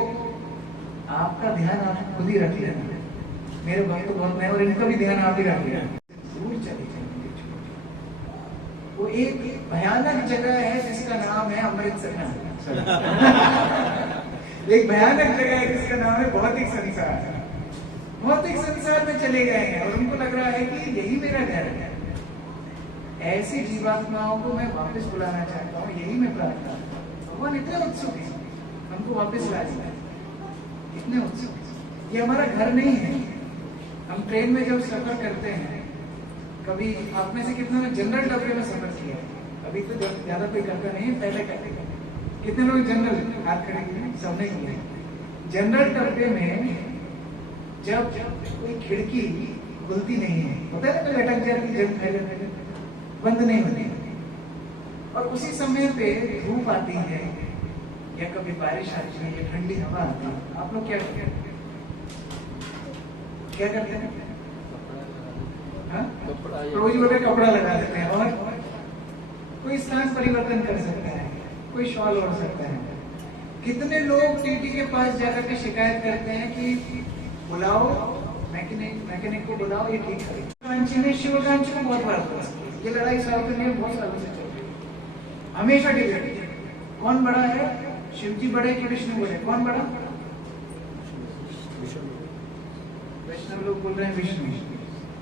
आपका ध्यान आप खुद ही रख लेना, मेरे भक्त बहुत नए और इनका भी ध्यान आप ही रख लेना। दूर चले जाएंगे। वो एक भयानक जगह है जिसका नाम है अमृतसर। एक भयानक जगह है जिसका नाम है भौतिक संसार। भौतिक संसार में चले गए हैं और उनको लग रहा है कि यही मेरा घर है। ऐसी जीवात्माओं को मैं वापस बुलाना चाहता हूँ, यही मैं प्रार्थना करता हूँ। भगवान इतने उत्सुक है हमको वापस ला दिया, इतने उत्सुक है। ये हमारा घर नहीं है। हम ट्रेन में जब सफर करते हैं, कभी आप में से कितनों ने जनरल डब्बे में सफर किया है? अभी तो ज्यादा कोई करता नहीं, पहले करते थे। कितने लोग जनरल हाथ खड़े किए? सबने किया। जनरल डब्बे में जब कोई खिड़की खुलती नहीं है, होता है ना, कोई लटक जाती, जब पहले बंद नहीं होती, और उसी समय पे धूप आती है या कभी बारिश आती है या ठंडी हवा आती है, आप लोग क्या करते हैं? हाँ? रोज रोज कपड़ा लगा देते हैं, और कोई स्थान परिवर्तन कर सकता है, कोई शॉल ओढ़ सकता है। कितने लोग टीटी के पास जाकर के शिकायत करते हैं कि बुलाओ मैकेनिक को बुलाओ, ये ठीक करे। कांची में शिवकांची को बहुत बार ये लड़ाई साउथ इंडिया में बहुत सालों से चल रही है, हमेशा डिबेट। कौन बड़ा है, शिव जी बड़े कि विष्णु बड़े? कौन बड़ा? वैष्णव लोग बोल रहे हैं विष्णु,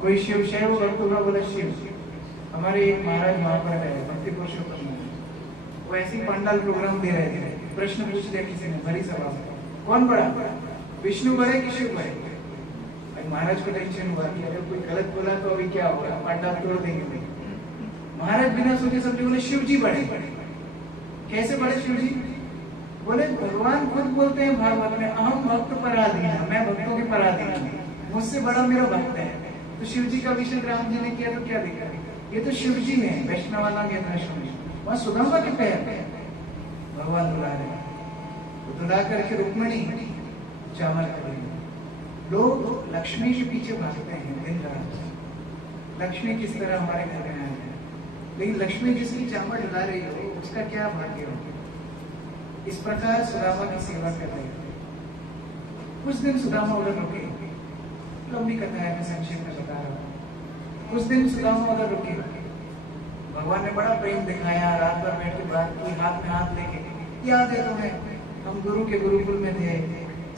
कोई शिव शैव और पूरा बोला शिव। हमारे एक महाराज वहां पर है, भक्ति पुरुषोत्तम, वो ऐसी पंडाल प्रोग्राम दे रहे थे, प्रश्न पूछ दिया किसी ने भरी सभा में, कौन बड़ा, विष्णु बड़े कि शिव बड़े? महाराज को टेंशन हुआ कि अगर कोई गलत बोला तो अभी क्या होगा, पंडाल तोड़ देंगे। महाराज बिना सोचे समझे बोले शिव जी बड़े। कैसे बड़े शिव जी? बोले भगवान खुद बोलते हैं भागवत में, अहम भक्त पराधीन, मैं भक्तों के पराधीन हूं, मुझसे बड़ा मेरा भक्त है। तो शिव जी का विषय राम जी ने किया तो क्या देखा? ये तो शिव जी है, वैष्णवाना के दर्शन में वहां सुदामा के पैर पे भगवान बुला रहे, तो दुला करके रुक्मणी चावल करेंगे। लोग लक्ष्मी के पीछे भागते हैं दिन रात, लक्ष्मी किस तरह हमारे घर में आए हैं, लेकिन लक्ष्मी जिसकी चावल डुला रही हो उसका क्या भाग्य हो। इस प्रकार सुदामा की सेवा कर रहे थे। कुछ दिन सुदामा उधर रुके, लंबी कथा है, मैं संक्षेप में बता रहा हूँ। कुछ दिन सुदामा उधर रुके, भगवान ने बड़ा प्रेम दिखाया, रात भर बैठ के बात की, हाथ में हाथ लेके। याद है तुम्हें, हम गुरु के गुरुकुल में थे,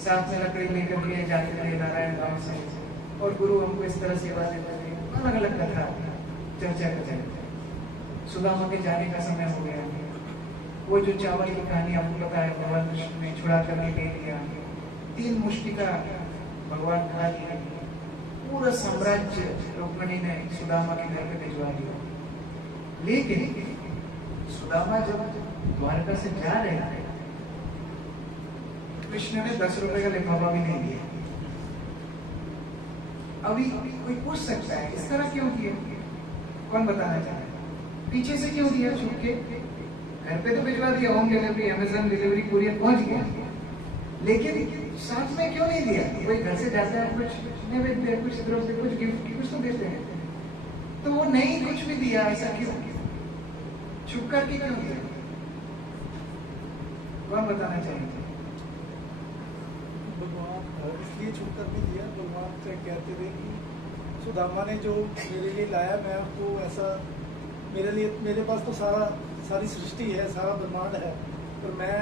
साथ में लकड़ी लेकर के जाते थे नारायण गांव से, और गुरु हमको इस तरह सेवा देते थे। अलग अलग कथा चर्चा करते थे। सुदामा के जाने का समय हो गया। वो जो चावल की कहानी आपको पता है, भगवान कृष्ण ने छुड़ा करके दे दिया, 3 मुष्टिका भगवान खा लिया, पूरा साम्राज्य रुक्मिणी ने सुदामा के घर पे भिजवा दिया। लेकिन सुदामा जब द्वारका से जा रहे थे, कृष्ण ने 10 रुपए का लिफाफा भी नहीं दिया। अभी कोई पूछ सकता है इस तरह क्यों किया? कौन बताना चाहे? पीछे से क्यों दिया? छुप के घर पे तो भिजवा दिया, home delivery, Amazon delivery, courier पहुंच गया, लेकिन साथ में क्यों नहीं दिया? कोई घर से जाता है, कुछ नैवेद्य दे, कुछ इधर से कुछ गिफ्ट, कुछ तो देते हैं, तो वो नहीं कुछ भी दिया, ऐसा क्यों? छुप करके क्यों दिया? कौन बताना चाहिए? भगवान इसलिए छुप कर नहीं दिया, भगवान से कहते थे कि सुदामा ने जो मेरे लिए लाया, मैं आपको ऐसा, मेरे लिए, मेरे पास तो सारी सृष्टि है, सारा ब्रह्मांड है, पर मैं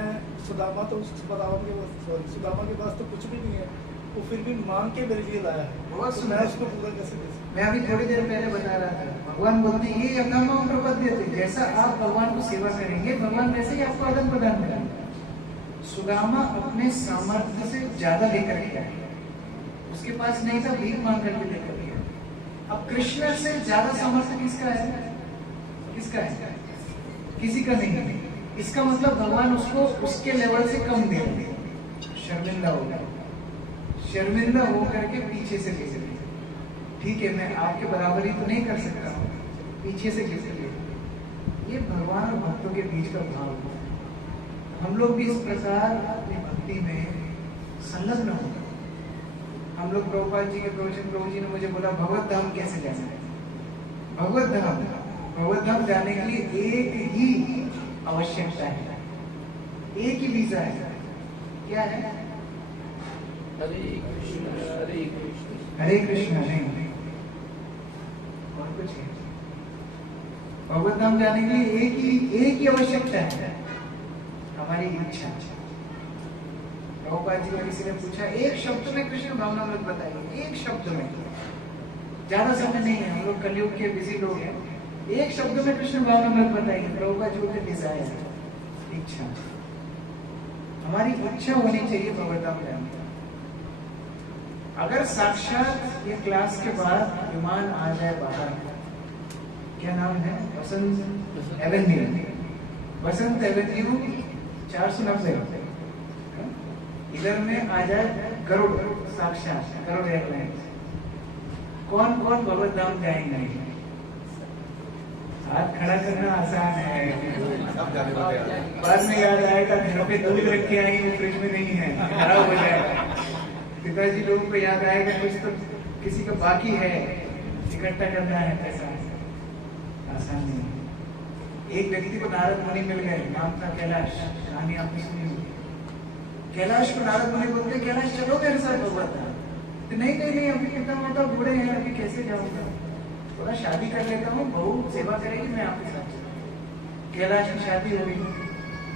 सुदामा तो सुदामा के पास तो कुछ भी नहीं है, वो फिर भी मांग के मेरे लिए लाया है, तो मैं उसको पूरा कैसे दे सकता? मैं अभी थोड़ी देर पहले बता रहा था, भगवान बोलते हैं ये अगम प्रपद्य थे, जैसा आप भगवान को सेवा करेंगे भगवान वैसे ही आपको आदान प्रदान करेंगे। सुदामा अपने सामर्थ्य से ज्यादा लेकर के आया, उसके पास नहीं था, भीख मांग करके लेकर गया। अब कृष्ण से ज्यादा सामर्थ्य किसका है? किसका है? किसी का नहीं है। इसका मतलब भगवान उसको उसके लेवल से कम दे रहे, शर्मिंदा हो गया, शर्मिंदा होकर के पीछे से ले गए। ठीक है, मैं आपके बराबरी तो नहीं कर सकता हूँ, पीछे से कैसे ले? ये भगवान और भक्तों के बीच का भाव है। हम लोग भी इस प्रकार अपनी भक्ति में संलग्न हो। हम लोग प्रभुपाद जी के प्रभु जी ने मुझे बोला भगवत धाम कैसे जाना है? भगवत धाम जाने के लिए एक ही आवश्यकता है, एक ही वीजा है। क्या है? हरे कृष्ण हरे कृष्ण हरे कृष्ण नहीं, और कुछ है? भगवत धाम जाने के लिए एक ही आवश्यकता है, हमारी इच्छा। प्रभुपाद जी को किसी ने पूछा एक शब्द में कृष्ण भावनामृत बताइए, एक शब्द में, ज्यादा समय नहीं है, हम लोग कलयुग के बिजी लोग हैं, एक शब्द में कृष्ण भावना मत बताइए। प्रभुपाद जी बोलते डिजायर, इच्छा। हमारी इच्छा होनी चाहिए भगवद्धाम जाने की। अगर साक्षात ये क्लास के बाद विमान आ जाए बाहर, क्या नाम है, बसंत एवेन्यू, बसंत एवेन्यू 490, इधर में आ जाए गरुड़, साक्षात गरुड़ एयरलाइंस, कौन कौन भगवद्धाम जाएंगे? हाथ खड़ा करना आसान है, बाद में याद आएगा घर पे दूध रख के आएंगे, फ्रिज में नहीं है, खराब हो जाएगा। पिताजी लोगों को याद आएगा कुछ तो किसी का बाकी है, इकट्ठा करना है पैसा, आसान नहीं है। एक व्यक्ति को नारद मुनि मिल गए, नाम था कैलाश, कहानी आपने सुनी होगी। कैलाश को नारद मुनि बोलते, कैलाश चलो मेरे साथ भगवद्धाम। तो नहीं, अभी पिता माता बूढ़े हैं, अभी कैसे जाऊंगा, थोड़ा शादी कर लेता हूँ, बहू सेवा करेगी, मैं आपके साथ। कैलाश की शादी हो गई।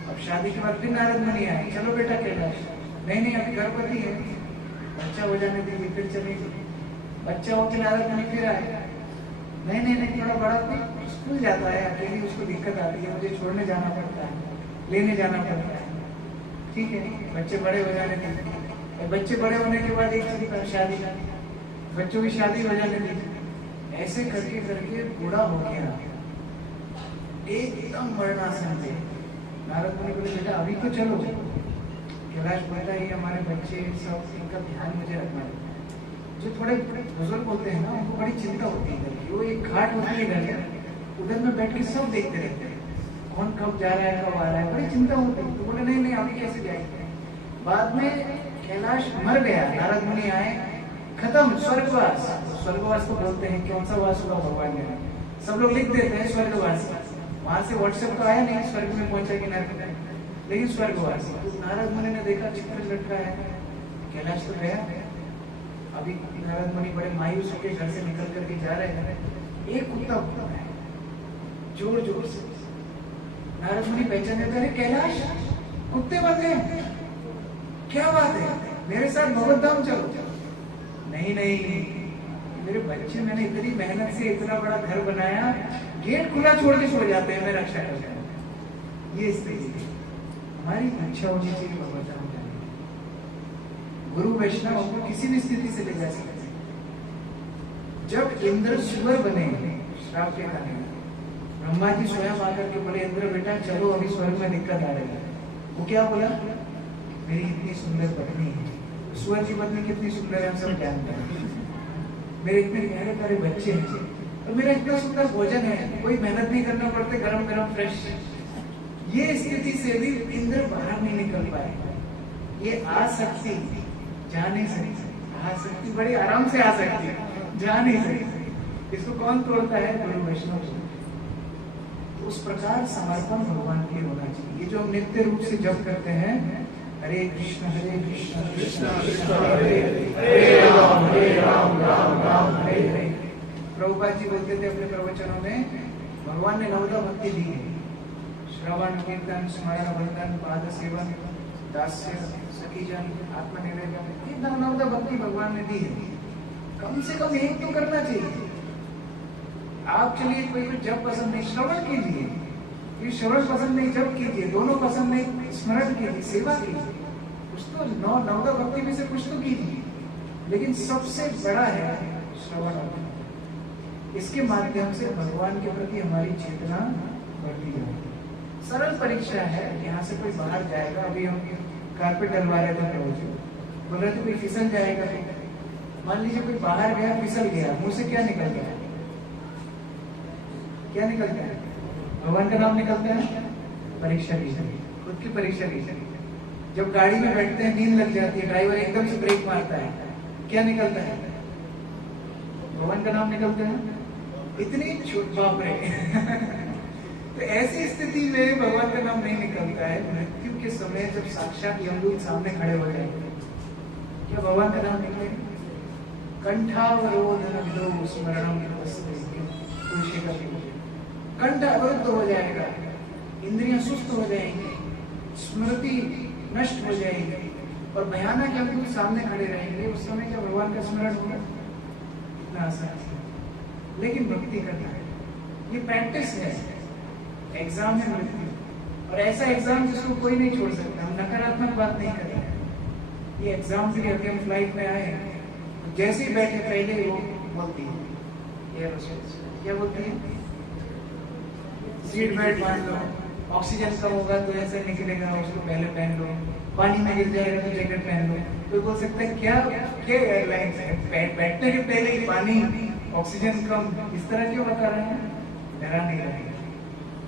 अब शादी के बाद फिर नारद मुनि आए, चलो बेटा कैलाश। नहीं, अभी गर्भवती है, बच्चा हो जाने दीजिए, फिर चलेगी। बच्चा हो के नारद मुनि फिर आए, नहीं, थोड़ा बड़ा कोई स्कूल जाता है, अकेली उसको दिक्कत आती है, मुझे छोड़ने जाना पड़ता है, लेने जाना पड़ता है, ठीक है, बच्चे बड़े हो जाने दीजिए। बच्चे बड़े होने के बाद एक चीज पर शादी, बच्चों की शादी हो जाने दीजिए। ऐसे करके करके बूढ़ा हो गया, एकदम मरणासन पे। नारद मुनि बोले बेटा अभी तो चलो। कैलाश बोलता है हमारे बच्चे सब, इनका ध्यान मुझे रखना है। जो थोड़े बुजुर्ग होते हैं ना, उनको बड़ी चिंता होती है घर की। वो एक घाट होती है घर में, उधर में बैठ के सब देखते रहते हैं, कौन कब जा रहा है, कब आ रहा है, बड़ी चिंता होती है। तो बोले नहीं, अभी कैसे जाएंगे। बाद में कैलाश मर गया, नारद मुनि आए, खत्म, स्वर्गवास। स्वर्गवास को बोलते हैं, कौन सा वास हुआ भगवान ने, सब लोग लिख देते हैं स्वर्गवास। वहां से व्हाट्सएप तो आया नहीं, स्वर्ग में पहुंचा कि नरक में, लेकिन स्वर्गवास। तो नारद मुनि ने देखा चित्र लटका है, कैलाश तो गया। अभी नारद मुनि बड़े मायूस होकर घर से निकल करके जा रहे हैं, एक कुत्ता भौंका है जोर जोर से। नारद मुनि पहचान देते हैं, कैलाश कुत्ते बन गए, क्या बात है, मेरे साथ भगवद्धाम चलो। नहीं, मेरे बच्चे, मैंने इतनी मेहनत से इतना बड़ा घर बनाया, गेट खुला छोड़ के सो जाते हैं, मैं रक्षा करता हूँ। ये स्थिति हमारी इच्छा होनी चाहिए भगवद्धाम जाने की। गुरु वैष्णव हमको किसी भी स्थिति से ले जा सकते हैं। जब इंद्र सुअर बने श्राप के कारण, ब्रह्मा जी स्वयं आकर के बोले इंद्र बेटा चलो, अभी स्वर्ग में दिक्कत आ रही है। वो क्या बोला, मेरी इतनी सुंदर पत्नी है। सुअर की पत्नी कितनी सुंदर है हम सब जानते हैं। मेरे इतने प्यारे प्यारे बच्चे हैं, और मेरा इतना सुंदर भोजन है, कोई मेहनत नहीं करना पड़ते, गरम गरम फ्रेश। ये स्थिति से भी इंद्र बाहर नहीं निकल पाए। ये आसक्ति जा नहीं सकती, आसक्ति बड़ी आराम से आ सकती है, जा नहीं सकती। इसको कौन तोड़ता है, गुरु वैष्णव। तो उस प्रकार समर्पण भगवान के लिए होना चाहिए। ये जो हम नित्य रूप से जप करते हैं, हरे कृष्ण कृष्ण कृष्ण हरे हरे, राम राम हरे हरे। प्रभुपाद जी बोलते थे अपने प्रवचनों में, भगवान ने नवदा भक्ति दी है, श्रवण कीर्तन स्मरण वंदन पाद सेवन दास्य सखीजन आत्मनिवेदन, इतना नवदा भक्ति भगवान ने दी है। कम से कम एक तो करना चाहिए। आप चलिए कोई जब पसंद नहीं, श्रवण कीजिए, ये श्रवण पसंद नहीं, जब कीजिए, दोनों पसंद नहीं, स्मरण कीजिए, सेवा कीजिए, कुछ तो नवदा भक्ति में से कुछ तो कीजिए। लेकिन सबसे बड़ा है श्रवण। इसके माध्यम से भगवान के प्रति हमारी चेतना बढ़ती है। सरल परीक्षा है, यहाँ से कोई बाहर जाएगा, अभी हम कारपेट डलवा रहे थे, बोल रहे थे कोई फिसल जाएगा। मान लीजिए कोई बाहर गया, फिसल गया, मुंह से क्या निकल गया, क्या निकलता है, भगवान का नाम निकलता है। परीक्षा ली, खुद की परीक्षा ली। जब गाड़ी में बैठते हैं, नींद लग जाती है, ड्राइवर एकदम से ब्रेक मारता है, क्या निकलता है, भगवान का नाम निकलता है। इतनी छोट बाप रे तो ऐसी स्थिति में भगवान का नाम नहीं निकलता है। मृत्यु के समय जब साक्षात यमदूत सामने खड़े हो जाएंगे, क्या भगवान का नाम निकलेगा। कंठावरोधन स्मरणम कंठ अवरुद्ध हो जाएगा, इंद्रियां सुस्त हो जाएंगी, स्मृति नष्ट हो जाएगी, और भयानक यमदूत सामने खड़े रहेंगे। उस समय क्या भगवान का स्मरण होगा, इतना आसान है। लेकिन भक्ति करना है, ये प्रैक्टिस है, एग्जाम है मृत्यु, और ऐसा एग्जाम जिसको कोई नहीं छोड़ सकता। हम नकारात्मक बात नहीं कर रहे हैं। ये एग्जाम के लिए अभी हम फ्लाइट में आए, तो जैसे ही बैठे पहले ही वो बोलती है, एयर होस्टेस क्या बोलती है, सीट बेल्ट बांध लो, ऑक्सीजन कम होगा तो ऐसे निकलेगा, उसको पहले पहन लो, पानी में गिर जाएगा तो जैकेट पहन लो। कोई बोल सकता है क्या क्या एयरलाइंस है, बैठने के पहले ही पानी, ऑक्सीजन कम, इस तरह क्यों बता रहे हैं? डरा नहीं रहे।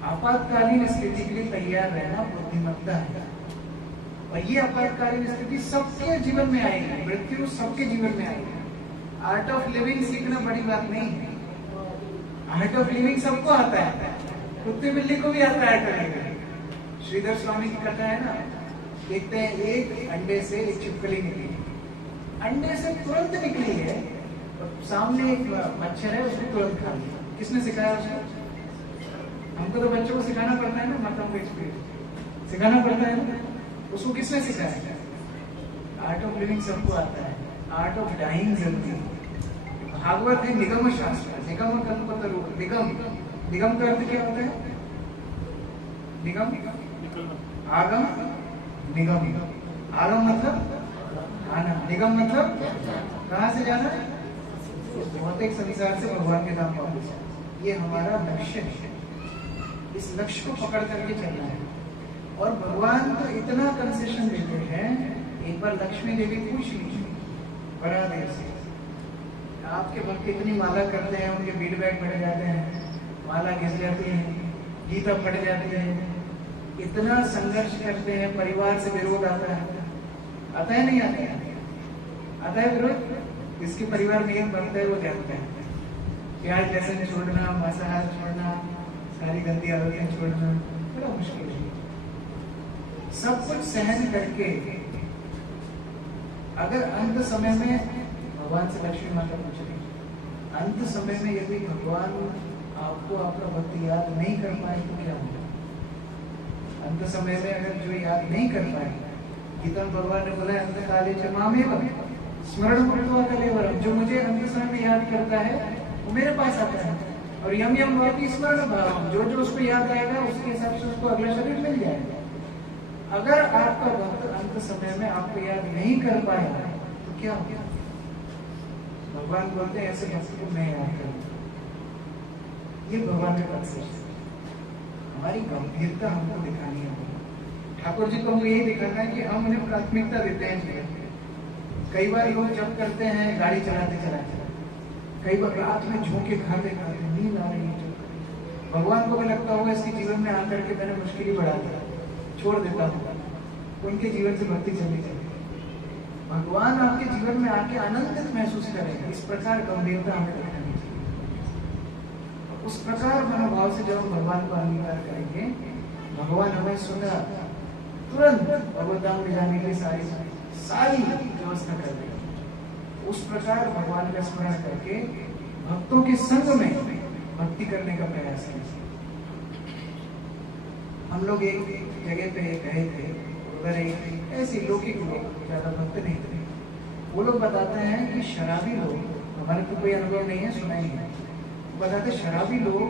आपातकालीन स्थिति के लिए तैयार रहना बुद्धिमत्ता है, और ये आपातकालीन स्थिति सबके जीवन में आएगी, मृत्यु सबके जीवन में आएगी। आर्ट ऑफ लिविंग सीखना बड़ी बात नहीं है। आर्ट ऑफ लिविंग सबको आता है, कुत्ते बिल्ली को भी आता है करने। श्रीधर स्वामी की कथा है ना, देखते हैं एक अंडे से एक छिपकली निकली, अंडे से तुरंत निकली है और सामने एक मच्छर है, उसको तुरंत खा लिया। किसने सिखाया उसको? हमको तो बच्चों को सिखाना पड़ता है ना, माताओं को एक्सपीरियंस सिखाना पड़ता है ना, उसको किसने सिखाया? आर्ट ऑफ लिविंग सबको आता है, आर्ट ऑफ डाइंग जरूरी है। भागवत है निगम शास्त्र, निगम कल्पतरु, निगम, निगम का अर्थ क्या होता है? निगम, आगम, निगम, आगम मतलब आना, निगम मतलब कहाँ से जाना? भौतिक संसार से भगवान के धाम वापस। ये हमारा लक्ष्य है, इस लक्ष्य को पकड़ करके चलना है। और भगवान तो इतना कंसेशन देते हैं, एक बार लक्ष्मी देवी पूछ लीजिए बड़ा देर से, आपके भक्त इतनी माला करते हैं, उनके फीडबैक बढ़ जाते हैं, माला घिस जाती है, गीता फट जाती है, इतना संघर्ष करते हैं, परिवार से विरोध आता है नहीं आता है? आता है विरोध। इसके परिवार में एक बनता है, वो जानता है। प्याज लहसुन छोड़ना, मांसाहार छोड़ना, सारी गंदी आदतें छोड़ना बड़ा मुश्किल है। सब कुछ सहन करके अगर अंत समय में भगवान से लक्ष्मी माता पूछ रही, अंत समय में यदि भगवान आपको आपका भक्त याद नहीं कर पाए तो क्या होगा? अंत समय में अगर जो याद नहीं कर पाए, गीता में भगवान ने बोला अंत काले च मामेव स्मरण भूत्वा कलेवरम, जो मुझे अंत समय में याद करता है वो मेरे पास आता है, और यम यम वापी स्मरण भाव, जो जो उसको याद आएगा उसके हिसाब से उसको अगला शरीर मिल जाएगा। अगर आपका भक्त अंत समय में आपको याद नहीं कर पाएगा तो क्या होगा? भगवान बोलते हैं ऐसे भक्त को मैं याद करूंगा। ये भगवान का कंसेप्ट है। हमारी गंभीरता हमको दिखानी है। ठाकुर जी को हमको यही दिखाना है कि हम उन्हें प्राथमिकता देते हैं जीवन में। कई बार लोग जब करते हैं गाड़ी चलाते चलाते, कई बार रात में झोंके खाते खाते नींद आ रही है, भगवान को भी लगता होगा इसके जीवन में आकर के मैंने मुश्किल ही बढ़ा दिया, छोड़ देता हूँ, उनके जीवन से भक्ति चली जाएगी। भगवान आपके जीवन में आके आनंदित महसूस करेंगे। इस प्रकार गंभीरता हमें दिखानी चाहिए। उस प्रकार मनोभाव से जब हम भगवान को अंगीकार करेंगे, भगवान हमें स्वतः तुरंत भगवत धाम ले जाने के लिए सारी व्यवस्था कर देगा। उस प्रकार भगवान का स्मरण करके भक्तों के संग में भक्ति करने का प्रयास करें। हम लोग एक जगह पे गए थे, उधर एक ऐसे लौकिक लोग, ज्यादा भक्त नहीं थे, वो लोग बताते हैं कि शराबी लोग, हमारे तो कोई अनुभव नहीं है, सुना ही है, बताते शराबी लोग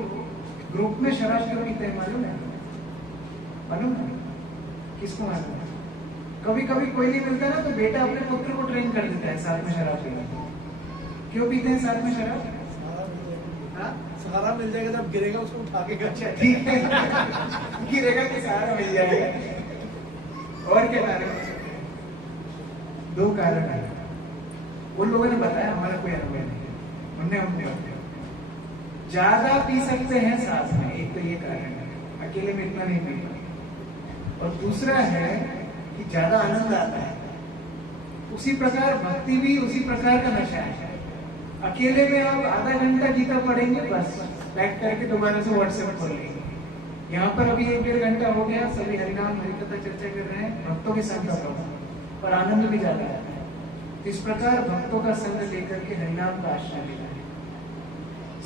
ग्रुप में शराब क्यों पीते हैं मालूम है? मालूम है किसको? मालूम है? कभी कभी कोई नहीं मिलता ना तो बेटा अपने पुत्र को ट्रेन कर देता है साथ में शराब पीना। क्यों पीते हैं साथ में शराब? सहारा मिल जाएगा, जब गिरेगा उसको उठा के। अच्छा ठीक है, गिरेगा कि सहारा मिल जाएगा। और क्या कारण? दो कारण है। उन लोगों ने बताया, हमारा कोई अनुभव नहीं, उन्होंने हमने बताया ज्यादा पी सकते हैं साथ में, एक तो ये कारण है, अकेले में इतना नहीं पीता, और दूसरा है कि ज्यादा आनंद आता है। उसी प्रकार भक्ति भी उसी प्रकार का नशा है। अकेले में आप आधा घंटा गीता पढ़ेंगे, बस बैठ करके दोबारा से व्हाट्सएप खोल लेंगे। यहाँ पर अभी 1-1.5 घंटा हो गया, सभी हरिनाम हरिकथा चर्चा कर रहे हैं, भक्तों के संग और आनंद भी ज्यादा आता है। इस प्रकार भक्तों का संग लेकर के हरिनाम का आश्रय लेना है।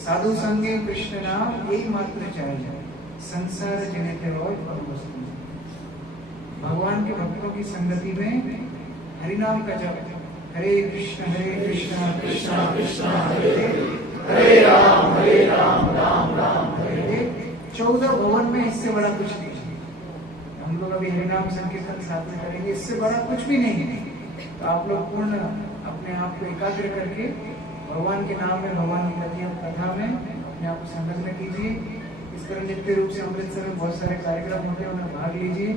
साधु संगे कृष्ण नाम एक मात्र चाहिए, संसार जनित और बहुवस्तु। भगवान के भक्तों की संगति में हरिनाम का जप, हरे कृष्ण कृष्ण कृष्ण हरे हरे, राम राम राम राम हरे 14 भवन में इससे बड़ा कुछ नहीं है। हम लोग अभी हरिनाम संकीर्तन साथ में करेंगे, इससे बड़ा कुछ भी नहीं है। तो आप लोग पूर्ण अपने आप को एकाग्र करके भगवान के नाम में, भगवान की कथा में अपने आप को संलग्न कीजिए। इस तरह नित्य रूप से अमृतसर में बहुत सारे कार्यक्रम होते हैं, उनमें भाग लीजिए।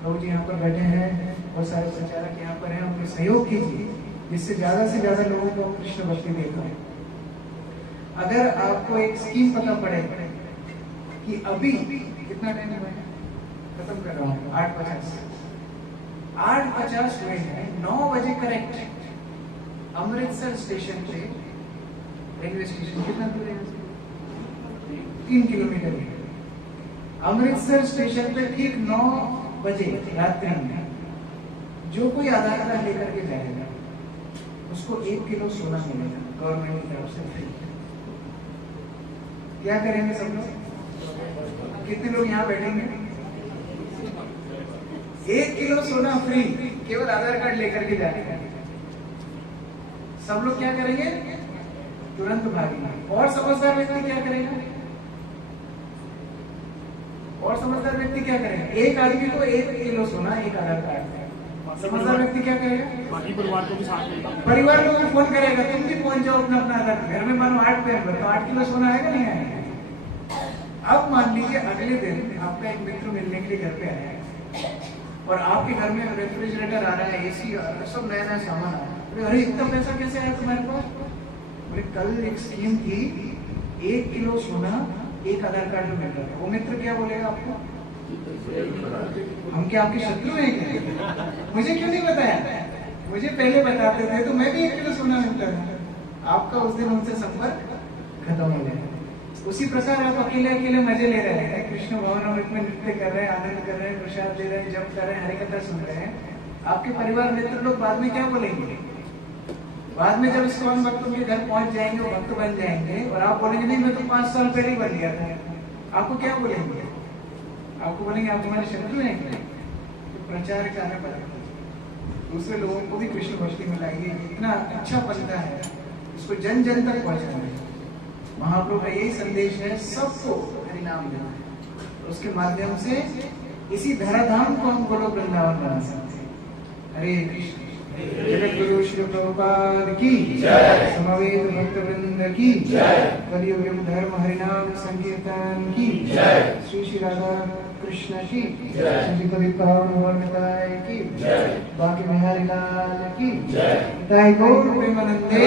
प्रभु जी यहाँ पर बैठे हैं, बहुत सारे प्रचारक यहाँ पर हैं, उनको सहयोग कीजिए जिससे ज्यादा से ज्यादा लोगों को कृष्ण भक्ति दे पाए। अगर आपको एक स्कीम पता पड़े कि अभी कितना टाइम हुआ है, खत्म कर रहा हूँ, 8:50 हुए हैं, 9 बजे करेक्ट अमृतसर स्टेशन पे, रेलवे स्टेशन कितना दूर है, 3 किलोमीटर है। अमृतसर स्टेशन पे ठीक 9 बजे रात्रि में जो कोई आधार कार्ड लेकर के जाएगा उसको 1 किलो सोना मिलेगा गवर्नमेंट की तरफ से फ्री। क्या करेंगे सब लोग? कितने लोग यहाँ बैठेंगे? 1 किलो सोना फ्री, केवल आधार कार्ड लेकर के जाएगा। सब लोग क्या करेंगे? तुरंत भागेंगे। और समझदार व्यक्ति क्या करेगा? और समझदार व्यक्ति क्या करेगा? एक आदमी को 1 किलो सोना, 1 आधार कार्ड। समझदार व्यक्ति क्या करेगा? बाकी परिवार को भी साथ में, परिवार को भी फोन करेगा, तुम भी पहुंच जाओ अपना अपना आधार। घर में मानो 8 पैर तो 8 किलो सोना आएगा नहीं आएगा? अब मान लीजिए अगले दिन आपका एक मित्र मिलने के लिए घर पे आया है और आपके घर में रेफ्रिजरेटर आ रहा है, एसी आ रहा है, सब नया नया सामान आ रहा है। अरे इतना पैसा कैसे आया तुम्हारे पास? बोले कल एक स्कीम थी, 1 किलो सोना 1 आधार कार्ड में मिल रहा था। वो मित्र क्या बोलेगा आपको? हम क्या आपके शत्रु हैं क्या? मुझे क्यों नहीं बताया? मुझे पहले बताते थे तो मैं भी 1 किलो सोना मिलता था। आपका उस दिन उनसे संपर्क खत्म हो जाएगा। उसी प्रकार आप अकेले अकेले मजे ले रहे हैं, कृष्ण भवन में नृत्य कर रहे हैं, आनंद कर रहे हैं, प्रसाद ले रहे हैं, जप कर रहे हैं, हरिकथा सुन रहे हैं। आपके परिवार मित्र लोग बाद में क्या बोलेंगे? बाद में जब इस्कॉन भक्तों के घर पहुंच जाएंगे, वो भक्त बन जाएंगे और आप बोलेंगे नहीं मैं तो 5 साल पहले ही बन गया था, आपको क्या बोलेंगे? आपको बोलेंगे आप हमारे शत्रु हैं क्या? तो प्रचार करना पड़ेगा, दूसरे लोगों को भी कृष्ण भक्ति में लाइए। इतना अच्छा बनता है, इसको जन जन तक पहुंचाना है। महाप्रभु का यही संदेश है, सबको हरिनाम देना है। उसके माध्यम से इसी धराधाम को हम गोलोक वृंदावन बना सकते हैं। हरे कृष्ण। जगत गुरु श्री प्रभुपाद की जय, समवेत भक्त वृंद की जय, कलियुग धर्म हरिनाम संकीर्तन की जय, श्री श्री राधा कृष्ण की जय, श्री कवि पावन की जय, बाकी बिहारी लाल की जय, गौर प्रेमानंदे।